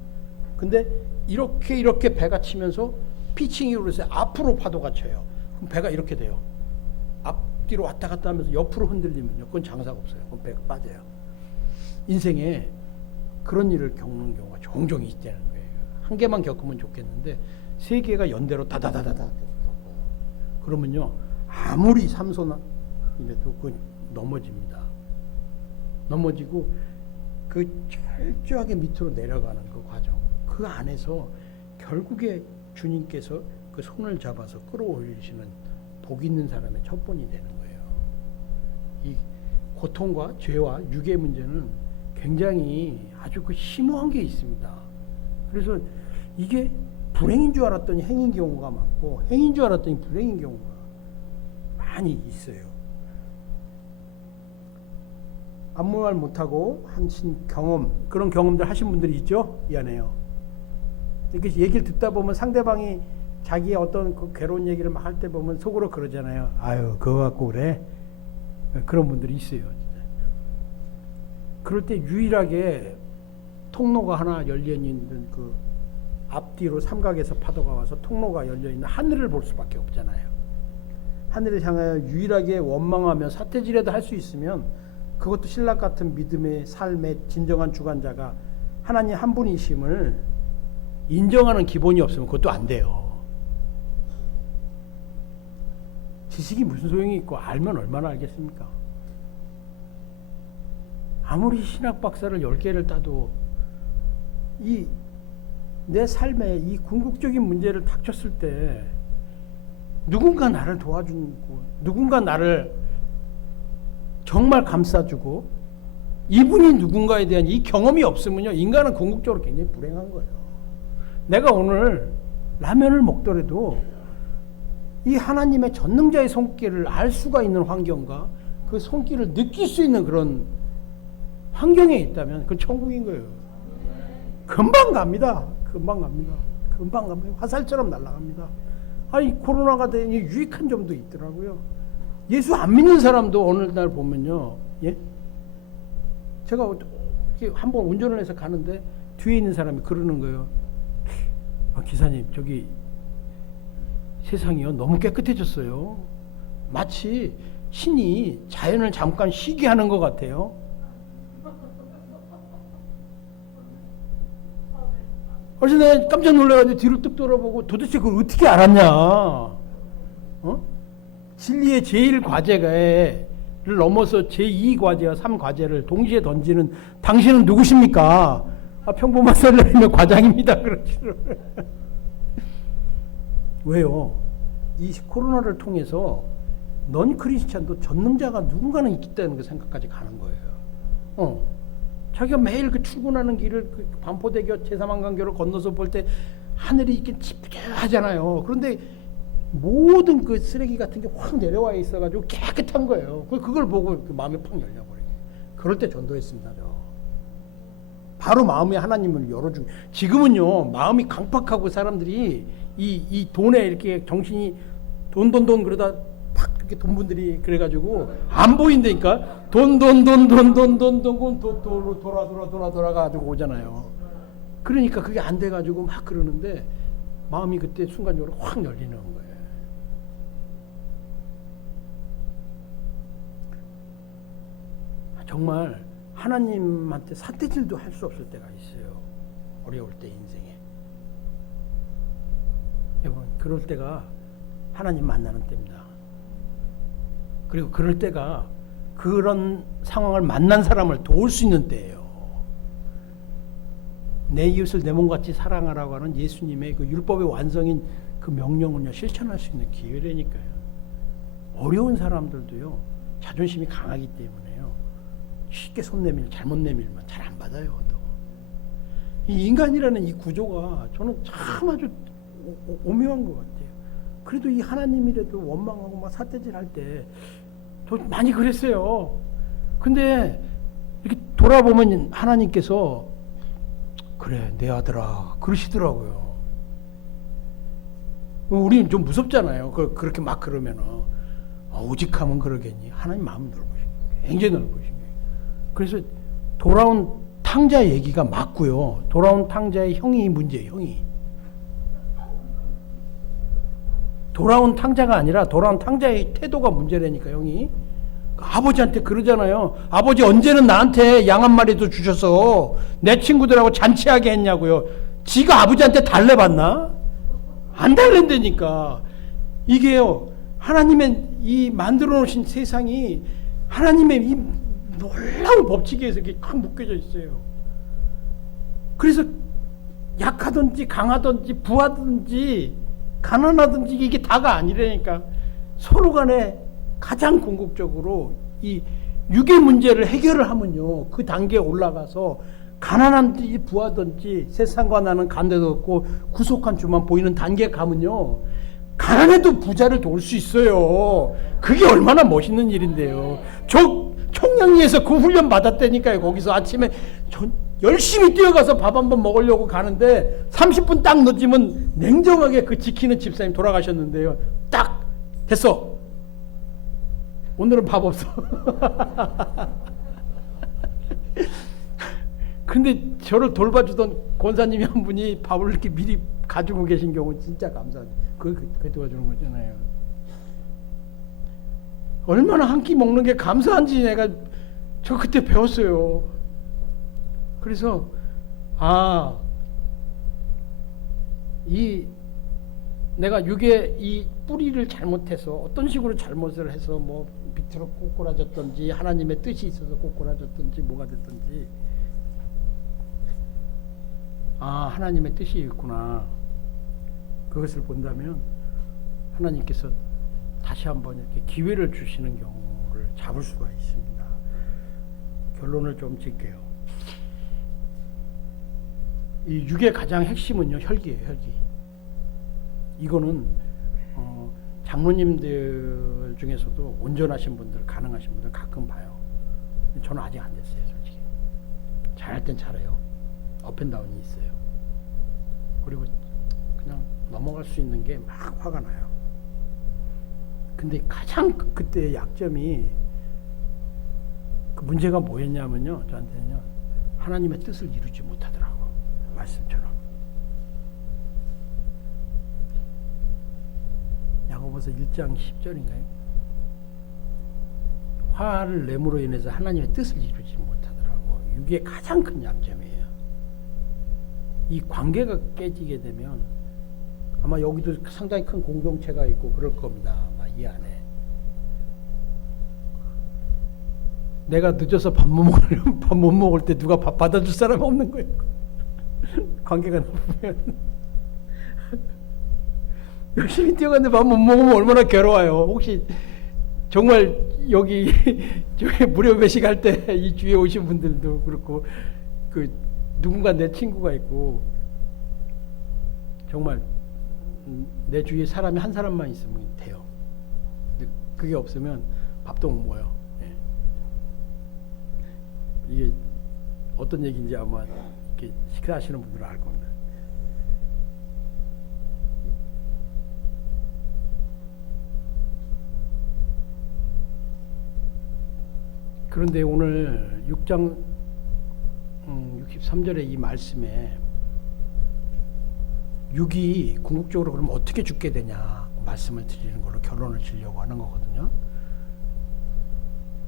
근데 이렇게 배가 치면서 피칭으로 해서 앞으로 파도가 쳐요. 그럼 배가 이렇게 돼요. 앞뒤로 왔다 갔다 하면서 옆으로 흔들리면요, 그건 장사가 없어요. 그럼 배가 빠져요. 인생에 그런 일을 겪는 경우가 종종 있다는 거예요. 한 개만 겪으면 좋겠는데 세 개가 연대로 다다다다다 겪어요. 그러면요, 아무리 삼손이라도 그건 넘어집니다. 넘어지고 그 철저하게 밑으로 내려가는 그 과정, 그 안에서 결국에 주님께서 그 손을 잡아서 끌어올리시는 복 있는 사람의 첩본이 되는 거예요. 이 고통과 죄와 육의 문제는 굉장히 아주 그 심오한 게 있습니다. 그래서 이게 불행인 줄 알았더니 행인 경우가 많고, 행인 줄 알았더니 불행인 경우가 많이 있어요. 아무 말 못하고 하신 경험, 그런 경험들 하신 분들이 있죠? 미안해요. 이렇게 얘기를 듣다 보면 상대방이 자기의 어떤 그 괴로운 얘기를 막 할 때 보면 속으로 그러잖아요. 아유, 그거 갖고 그래? 그런 분들이 있어요. 진짜. 그럴 때 유일하게 통로가 하나 열려있는 그 앞뒤로 삼각에서 파도가 와서 통로가 열려있는 하늘을 볼 수밖에 없잖아요. 하늘을 향하여 유일하게 원망하며 사태질이라도 할 수 있으면, 그것도 신랑 같은 믿음의 삶의 진정한 주관자가 하나님 한 분이심을 인정하는 기본이 없으면 그것도 안 돼요. 지식이 무슨 소용이 있고 알면 얼마나 알겠습니까? 아무리 신학 박사를 10개를 따도 이 내 삶에 이 궁극적인 문제를 닥쳤을 때 누군가 나를 도와주고, 누군가 나를 정말 감싸주고, 이분이 누군가에 대한 이 경험이 없으면요, 인간은 궁극적으로 굉장히 불행한 거예요. 내가 오늘 라면을 먹더라도 이 하나님의 전능자의 손길을 알 수가 있는 환경과 그 손길을 느낄 수 있는 그런 환경에 있다면 그건 천국인 거예요. 금방 갑니다. 금방 갑니다. 금방 갑니다. 화살처럼 날아갑니다. 아니, 코로나가 되니 유익한 점도 있더라고요. 예수 안 믿는 사람도 어느 날 보면요, 예? 제가 한번 운전을 해서 가는데 뒤에 있는 사람이 그러는 거예요. 아, 기사님, 저기 세상이요, 너무 깨끗해졌어요. 마치 신이 자연을 잠깐 쉬게 하는 것 같아요. 그래서 내가 깜짝 놀라가지고 뒤를 뚝 돌아보고, 도대체 그걸 어떻게 알았냐? 진리의 제1과제를 넘어서 제2과제와 3과제를 동시에 던지는 당신은 누구십니까? 아, 평범한 셀러리면 과장입니다. 그러시더라고요. 왜요? 이 코로나를 통해서 넌 크리스찬도 전능자가 누군가는 있다는 그 생각까지 가는 거예요. 자기가 매일 그 출근하는 길을 그 반포대교 제3한강교를 건너서 볼 때 하늘이 이렇게 찌푸하잖아요. 그런데 모든 그 쓰레기 같은 게 확 내려와 있어가지고 깨끗한 거예요. 그걸 보고 마음이 팍 열려버려요. 그럴 때 전도했습니다. 바로 마음이 하나님을 열어주고. 지금은요, 마음이 강팍하고 사람들이 이 돈에 이렇게 정신이 돈 그러다 팍 이렇게 돈분들이 그래가지고 안 보인다니까. 돈 돌아가지고 오잖아요. 그러니까 그게 안 돼가지고 막 그러는데 마음이 그때 순간적으로 확 열리는 거예요. 정말 하나님한테 사태질도 할 수 없을 때가 있어요. 어려울 때 인생에. 여러분, 그럴 때가 하나님 만나는 때입니다. 그리고 그럴 때가 그런 상황을 만난 사람을 도울 수 있는 때예요. 내 이웃을 내 몸같이 사랑하라고 하는 예수님의 그 율법의 완성인 그 명령은요, 실천할 수 있는 기회라니까요. 어려운 사람들도요, 자존심이 강하기 때문에요, 쉽게 잘못 내밀면 잘 안 받아요. 또 이 인간이라는 이 구조가 저는 참 아주 오묘한 것 같아요. 그래도 이 하나님이라도 원망하고 막 삿대질 할 때 많이 그랬어요. 근데 이렇게 돌아보면 하나님께서 그래 내 아들아 그러시더라고요. 우리는 좀 무섭잖아요. 그렇게 막 그러면은 오직하면 그러겠니? 하나님 마음은 넓으시고 굉장히 넓으시고. 그래서 돌아온 탕자 얘기가 맞고요. 돌아온 탕자의 형이 문제예요. 형이. 돌아온 탕자가 아니라 돌아온 탕자의 태도가 문제라니까 형이. 아버지한테 그러잖아요. 아버지 언제는 나한테 양 한 마리도 주셔서 내 친구들하고 잔치하게 했냐고요. 지가 아버지한테 달래봤나? 안 달랜다니까. 이게요. 하나님의 이 만들어 놓으신 세상이 하나님의 이 놀라운 법칙에서 이렇게 꽉 묶여져 있어요. 그래서 약하든지 강하든지 부하든지 가난하든지 이게 다가 아니라니까. 서로 간에 가장 궁극적으로 이 육의 문제를 해결을 하면요. 그 단계에 올라가서 가난한지 부하든지 세상과 나는 관계도 없고 구속한 주만 보이는 단계에 가면요. 가난해도 부자를 도울 수 있어요. 그게 얼마나 멋있는 일인데요. 청량리에서 그 훈련 받았다니까요. 거기서 아침에 열심히 뛰어가서 밥 한번 먹으려고 가는데 30분 딱 늦으면 냉정하게 그 지키는 집사님 돌아가셨는데요. 딱 됐어. 오늘은 밥 없어. 근데 저를 돌봐주던 권사님이 한 분이 밥을 이렇게 미리 가지고 계신 경우 진짜 감사하죠. 그게 도와주는 거잖아요. 얼마나 한 끼 먹는 게 감사한지 저 그때 배웠어요. 그래서 내가 육의 이 뿌리를 잘못해서 어떤 식으로 잘못을 해서 뭐 밑으로 꼬꾸라졌든지 하나님의 뜻이 있어서 꼬꾸라졌든지 뭐가 됐든지 하나님의 뜻이 있구나. 그것을 본다면 하나님께서 다시 한번 이렇게 기회를 주시는 경우를 잡을 수가 있습니다. 결론을 좀 짓게요. 이 육의 가장 핵심은요, 혈기예요, 혈기. 이거는 장로님들 중에서도 온전하신 분들, 가능하신 분들 가끔 봐요. 저는 아직 안 됐어요, 솔직히. 잘할 땐 잘해요. 업앤다운이 있어요. 그리고 그냥 넘어갈 수 있는 게 막 화가 나요. 근데 가장 그때의 약점이 그 문제가 뭐였냐면요, 저한테는요, 하나님의 뜻을 이루지 못하더라고. 말씀처럼. 야고보서 1장 10절인가요? 화를 내므로 인해서 하나님의 뜻을 이루지 못하더라고. 이게 가장 큰 약점이에요. 이 관계가 깨지게 되면 아마 여기도 상당히 큰 공동체가 있고 그럴 겁니다. 아마 이 안에. 내가 늦어서 밥 못 먹을 때 누가 밥 받아줄 사람이 없는 거예요. 관계가 나쁘면. 열심히 뛰어갔는데 밥 못 먹으면 얼마나 괴로워요. 혹시 정말 여기 무료 배식할 때 이 주위에 오신 분들도 그렇고 누군가 내 친구가 있고 정말 내 주위에 사람이 한 사람만 있으면 돼요. 근데 그게 없으면 밥도 못 먹어요. 예. 이게 어떤 얘기인지 아마 이렇게 식사하시는 분들은 알 겁니다. 그런데 오늘 6장 63절의 이 말씀에 육이 궁극적으로 그럼 어떻게 죽게 되냐 말씀을 드리는 걸로 결론을 지려고 하는 거거든요.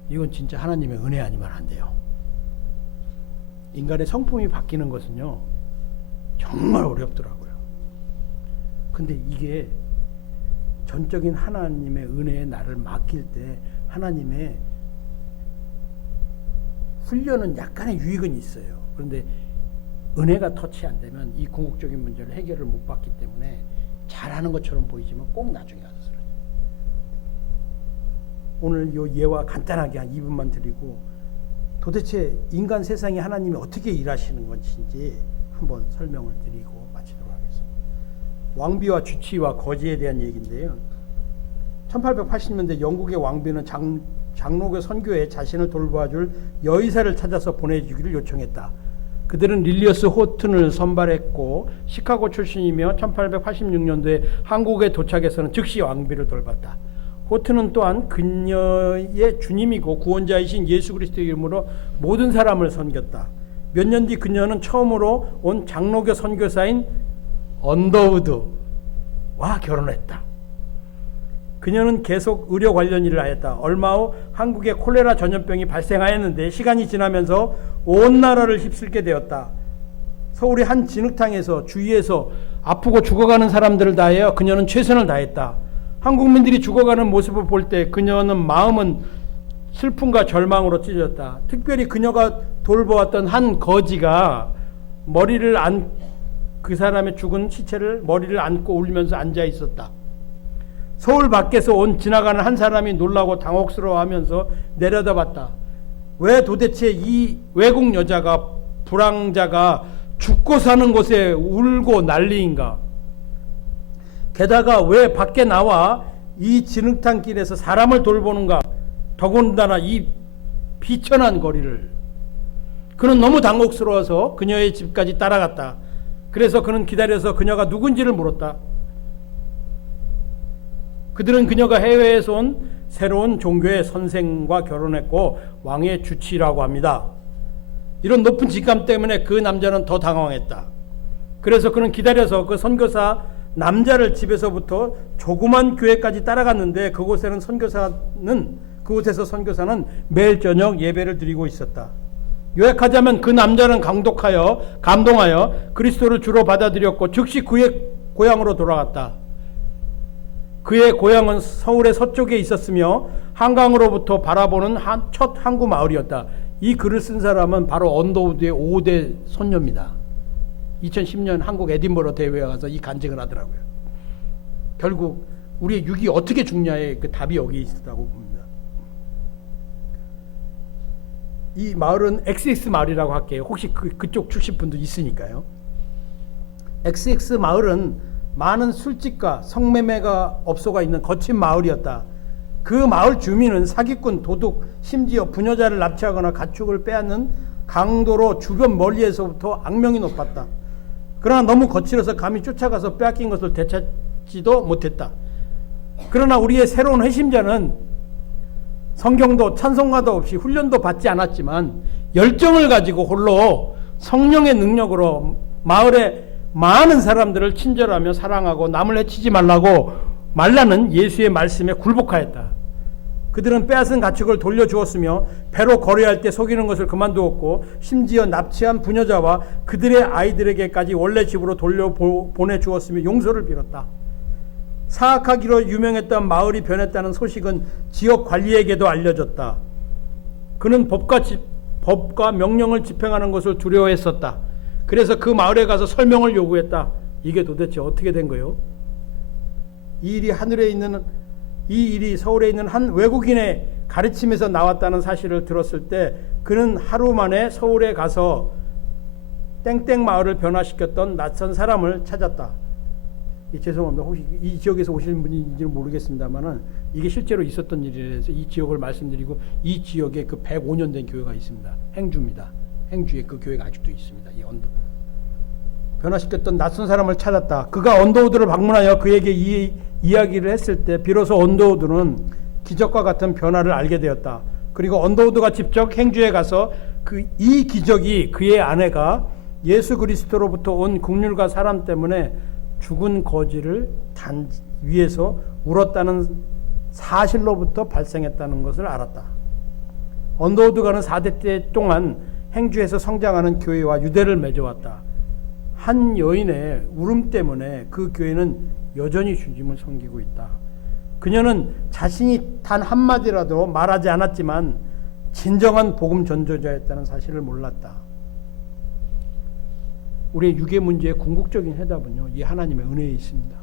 이건 진짜 하나님의 은혜 아니면 안 돼요. 인간의 성품이 바뀌는 것은요 정말 어렵더라고요. 근데 이게 전적인 하나님의 은혜에 나를 맡길 때 하나님의 훈련은 약간의 유익은 있어요. 그런데 은혜가 터치 안 되면 이 궁극적인 문제를 해결을 못 받기 때문에 잘하는 것처럼 보이지만 꼭 나중에 가서 쓰러져요. 오늘 이 예와 간단하게 한 2분만 드리고 도대체 인간 세상에 하나님이 어떻게 일하시는 것인지 한번 설명을 드리고 마치도록 하겠습니다. 왕비와 주치와 거지에 대한 얘기인데요. 1880년대 영국의 왕비는 장로교 선교에 자신을 돌봐줄 여의사를 찾아서 보내주기를 요청했다. 그들은 릴리어스 호튼을 선발했고 시카고 출신이며 1886년도에 한국에 도착해서는 즉시 왕비를 돌봤다. 호튼은 또한 그녀의 주님이고 구원자이신 예수 그리스도의 이름으로 모든 사람을 섬겼다. 몇 년 뒤 그녀는 처음으로 온 장로교 선교사인 언더우드와 결혼했다. 그녀는 계속 의료 관련 일을 하였다. 얼마 후 한국에 콜레라 전염병이 발생하였는데 시간이 지나면서 온 나라를 휩쓸게 되었다. 서울의 한 진흙탕에서 주위에서 아프고 죽어가는 사람들을 다하여 그녀는 최선을 다했다. 한국민들이 죽어가는 모습을 볼 때 그녀는 마음은 슬픔과 절망으로 찢어졌다. 특별히 그녀가 돌보았던 한 거지가 그 사람의 죽은 시체를 머리를 안고 울면서 앉아 있었다. 서울 밖에서 지나가는 한 사람이 놀라고 당혹스러워하면서 내려다봤다. 왜 도대체 이 외국 여자가 불황자가 죽고 사는 곳에 울고 난리인가? 게다가 왜 밖에 나와 이 진흙탕 길에서 사람을 돌보는가? 더군다나 이 비천한 거리를. 그는 너무 당혹스러워서 그녀의 집까지 따라갔다. 그래서 그는 기다려서 그녀가 누군지를 물었다. 그들은 그녀가 해외에서 온 새로운 종교의 선생과 결혼했고 왕의 주치라고 합니다. 이런 높은 직감 때문에 그 남자는 더 당황했다. 그래서 그는 기다려서 그 선교사 남자를 집에서부터 조그만 교회까지 따라갔는데 그곳에서 선교사는 매일 저녁 예배를 드리고 있었다. 요약하자면 그 남자는 감동하여 그리스도를 주로 받아들였고 즉시 그의 고향으로 돌아갔다. 그의 고향은 서울의 서쪽에 있었으며 한강으로부터 바라보는 첫 항구 마을이었다. 이 글을 쓴 사람은 바로 언더우드의 5대 손녀입니다. 2010년 한국 에딘버러 대회에 가서 이 간증을 하더라고요. 결국 우리의 육이 어떻게 죽냐의 그 답이 여기 있다고 봅니다. 이 마을은 XX 마을이라고 할게요. 혹시 그쪽 출신 분도 있으니까요. XX 마을은 많은 술집과 성매매가 업소가 있는 거친 마을이었다. 그 마을 주민은 사기꾼, 도둑, 심지어 부녀자를 납치하거나 가축을 빼앗는 강도로 주변 멀리에서부터 악명이 높았다. 그러나 너무 거칠어서 감히 쫓아가서 빼앗긴 것을 되찾지도 못했다. 그러나 우리의 새로운 회심자는 성경도 찬송가도 없이 훈련도 받지 않았지만 열정을 가지고 홀로 성령의 능력으로 마을의 많은 사람들을 친절하며 사랑하고 남을 해치지 말라는 예수의 말씀에 굴복하였다. 그들은 빼앗은 가축을 돌려주었으며 배로 거래할 때 속이는 것을 그만두었고 심지어 납치한 부녀자와 그들의 아이들에게까지 원래 집으로 돌려보내주었으며 용서를 빌었다. 사악하기로 유명했던 마을이 변했다는 소식은 지역 관리에게도 알려졌다. 그는 법과 명령을 집행하는 것을 두려워했었다. 그래서 그 마을에 가서 설명을 요구했다. 이게 도대체 어떻게 된 거요? 이 일이 서울에 있는 한 외국인의 가르침에서 나왔다는 사실을 들었을 때 그는 하루 만에 서울에 가서 땡땡 마을을 변화시켰던 낯선 사람을 찾았다. 죄송합니다. 혹시 이 지역에서 오시는 분인지는 모르겠습니다만은 이게 실제로 있었던 일이라서 이 지역을 말씀드리고 이 지역에 그 105년 된 교회가 있습니다. 행주입니다. 행주에 그 교회가 아직도 있습니다. 이 언더 변화시켰던 낯선 사람을 찾았다. 그가 언더우드를 방문하여 그에게 이 이야기를 했을 때 비로소 언더우드는 기적과 같은 변화를 알게 되었다. 그리고 언더우드가 직접 행주에 가서 이 기적이 그의 아내가 예수 그리스도로부터 온 긍휼과 사람 때문에 죽은 거지를 위에서 울었다는 사실로부터 발생했다는 것을 알았다. 언더우드가는 4대 동안 행주에서 성장하는 교회와 유대를 맺어왔다. 한 여인의 울음 때문에 그 교회는 여전히 주님을 섬기고 있다. 그녀는 자신이 단 한마디라도 말하지 않았지만 진정한 복음 전도자였다는 사실을 몰랐다. 우리의 유괴 문제의 궁극적인 해답은요, 이 하나님의 은혜에 있습니다.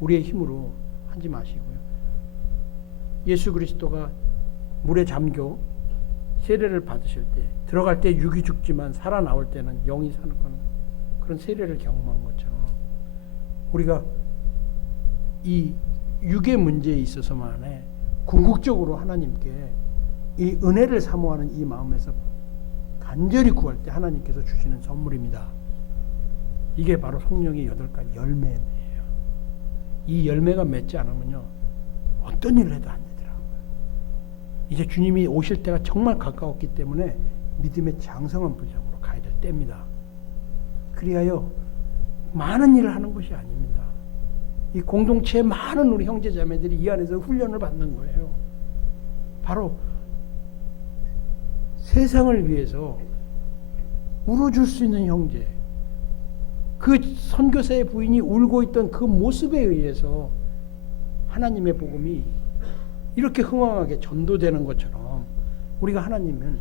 우리의 힘으로 하지 마시고요. 예수 그리스도가 물에 잠겨 세례를 받으실 때 들어갈 때 육이 죽지만 살아나올 때는 영이 사는 그런 세례를 경험한 것처럼 우리가 이 육의 문제에 있어서만에 궁극적으로 하나님께 이 은혜를 사모하는 이 마음에서 간절히 구할 때 하나님께서 주시는 선물입니다. 이게 바로 성령의 8가지 열매예요. 이 열매가 맺지 않으면요, 어떤 일을 해도 안 되더라고요. 이제 주님이 오실 때가 정말 가까웠기 때문에 믿음의 장성한 분량으로 가야 될 때입니다. 그리하여 많은 일을 하는 것이 아닙니다. 이 공동체의 많은 우리 형제자매들이 이 안에서 훈련을 받는 거예요. 바로 세상을 위해서 울어줄 수 있는 형제, 그 선교사의 부인이 울고 있던 그 모습에 의해서 하나님의 복음이 이렇게 흥황하게 전도되는 것처럼 우리가 하나님은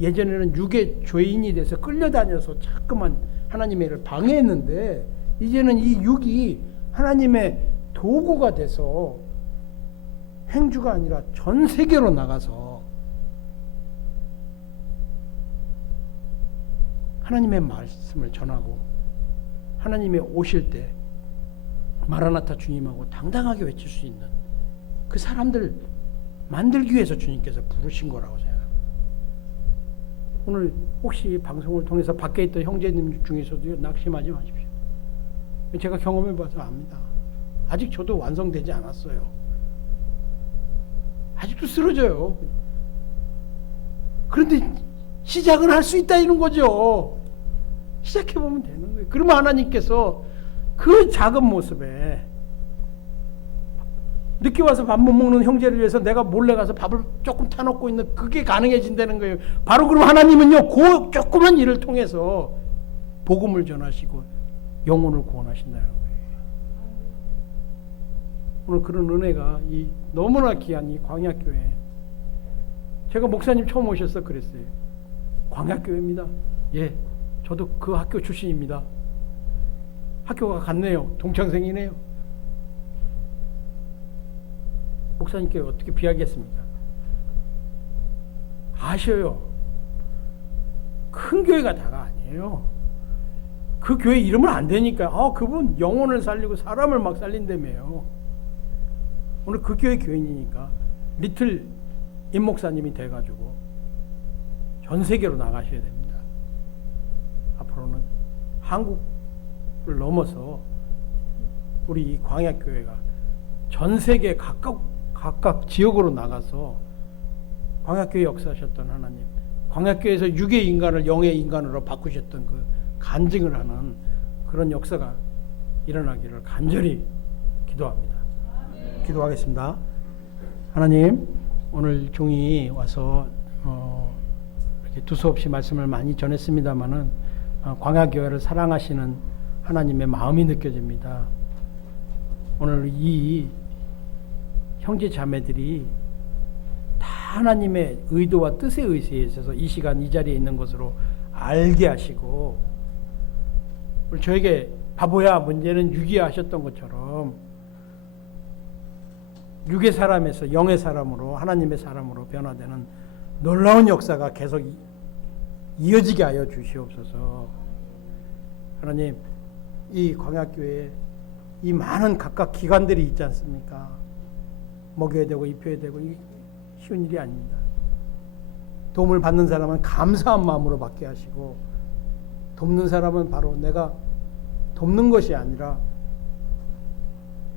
예전에는 육의 죄인이 돼서 끌려다녀서 자꾸만 하나님의 일을 방해했는데 이제는 이 육이 하나님의 도구가 돼서 행주가 아니라 전 세계로 나가서 하나님의 말씀을 전하고 하나님의 오실 때 마라나타 주님하고 당당하게 외칠 수 있는 그 사람들 만들기 위해서 주님께서 부르신 거라고 생각합니다. 오늘 혹시 방송을 통해서 밖에 있던 형제님 중에서도 낙심하지 마십시오. 제가 경험해봐서 압니다. 아직 저도 완성되지 않았어요. 아직도 쓰러져요. 그런데 시작은 할 수 있다 이런 거죠. 시작해보면 되는 거예요. 그러면 하나님께서 그 작은 모습에 늦게 와서 밥 못 먹는 형제를 위해서 내가 몰래 가서 밥을 조금 타놓고 있는 그게 가능해진다는 거예요. 바로 그럼 하나님은요, 그 조그만 일을 통해서 복음을 전하시고 영혼을 구원하신다는 거예요. 오늘 그런 은혜가 이 너무나 귀한 이 광야교회, 제가 목사님 처음 오셔서 그랬어요. 광야교회입니다. 예, 저도 그 학교 출신입니다. 학교가 같네요. 동창생이네요. 목사님께 어떻게 비하겠습니까? 아셔요. 큰 교회가 다가 아니에요. 그 교회 이름은 안 되니까 그분 영혼을 살리고 사람을 막 살린다며요. 오늘 그 교회 교인이니까 리틀 임 목사님이 돼가지고 전 세계로 나가셔야 됩니다. 앞으로는 한국을 넘어서 우리 이 광야교회가 전 세계 각각 지역으로 나가서 광야교회 역사하셨던 하나님, 광야교회에서 육의 인간을 영의 인간으로 바꾸셨던 그 간증을 하는 그런 역사가 일어나기를 간절히 기도합니다. 기도하겠습니다. 하나님, 오늘 종이 와서 이렇게 두서없이 말씀을 많이 전했습니다마는 광야교회를 사랑하시는 하나님의 마음이 느껴집니다. 오늘 이 형제 자매들이 다 하나님의 의도와 뜻에 의해서 이 시간 이 자리에 있는 것으로 알게 하시고, 저에게 바보야 문제는 육이야 하셨던 것처럼 육의 사람에서 영의 사람으로 하나님의 사람으로 변화되는 놀라운 역사가 계속 이어지게 하여 주시옵소서. 하나님, 이 광야교회에 이 많은 각각 기관들이 있지 않습니까? 먹여야 되고 입혀야 되고 쉬운 일이 아닙니다. 도움을 받는 사람은 감사한 마음으로 받게 하시고, 돕는 사람은 바로 내가 돕는 것이 아니라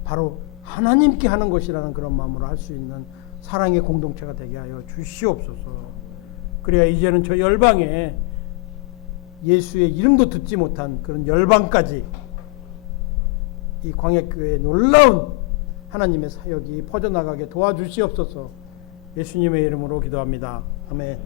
바로 하나님께 하는 것이라는 그런 마음으로 할 수 있는 사랑의 공동체가 되게 하여 주시옵소서. 그래야 이제는 저 열방에 예수의 이름도 듣지 못한 그런 열방까지 이 광야교회의 놀라운 하나님의 사역이 퍼져나가게 도와주시옵소서. 예수님의 이름으로 기도합니다. 아멘.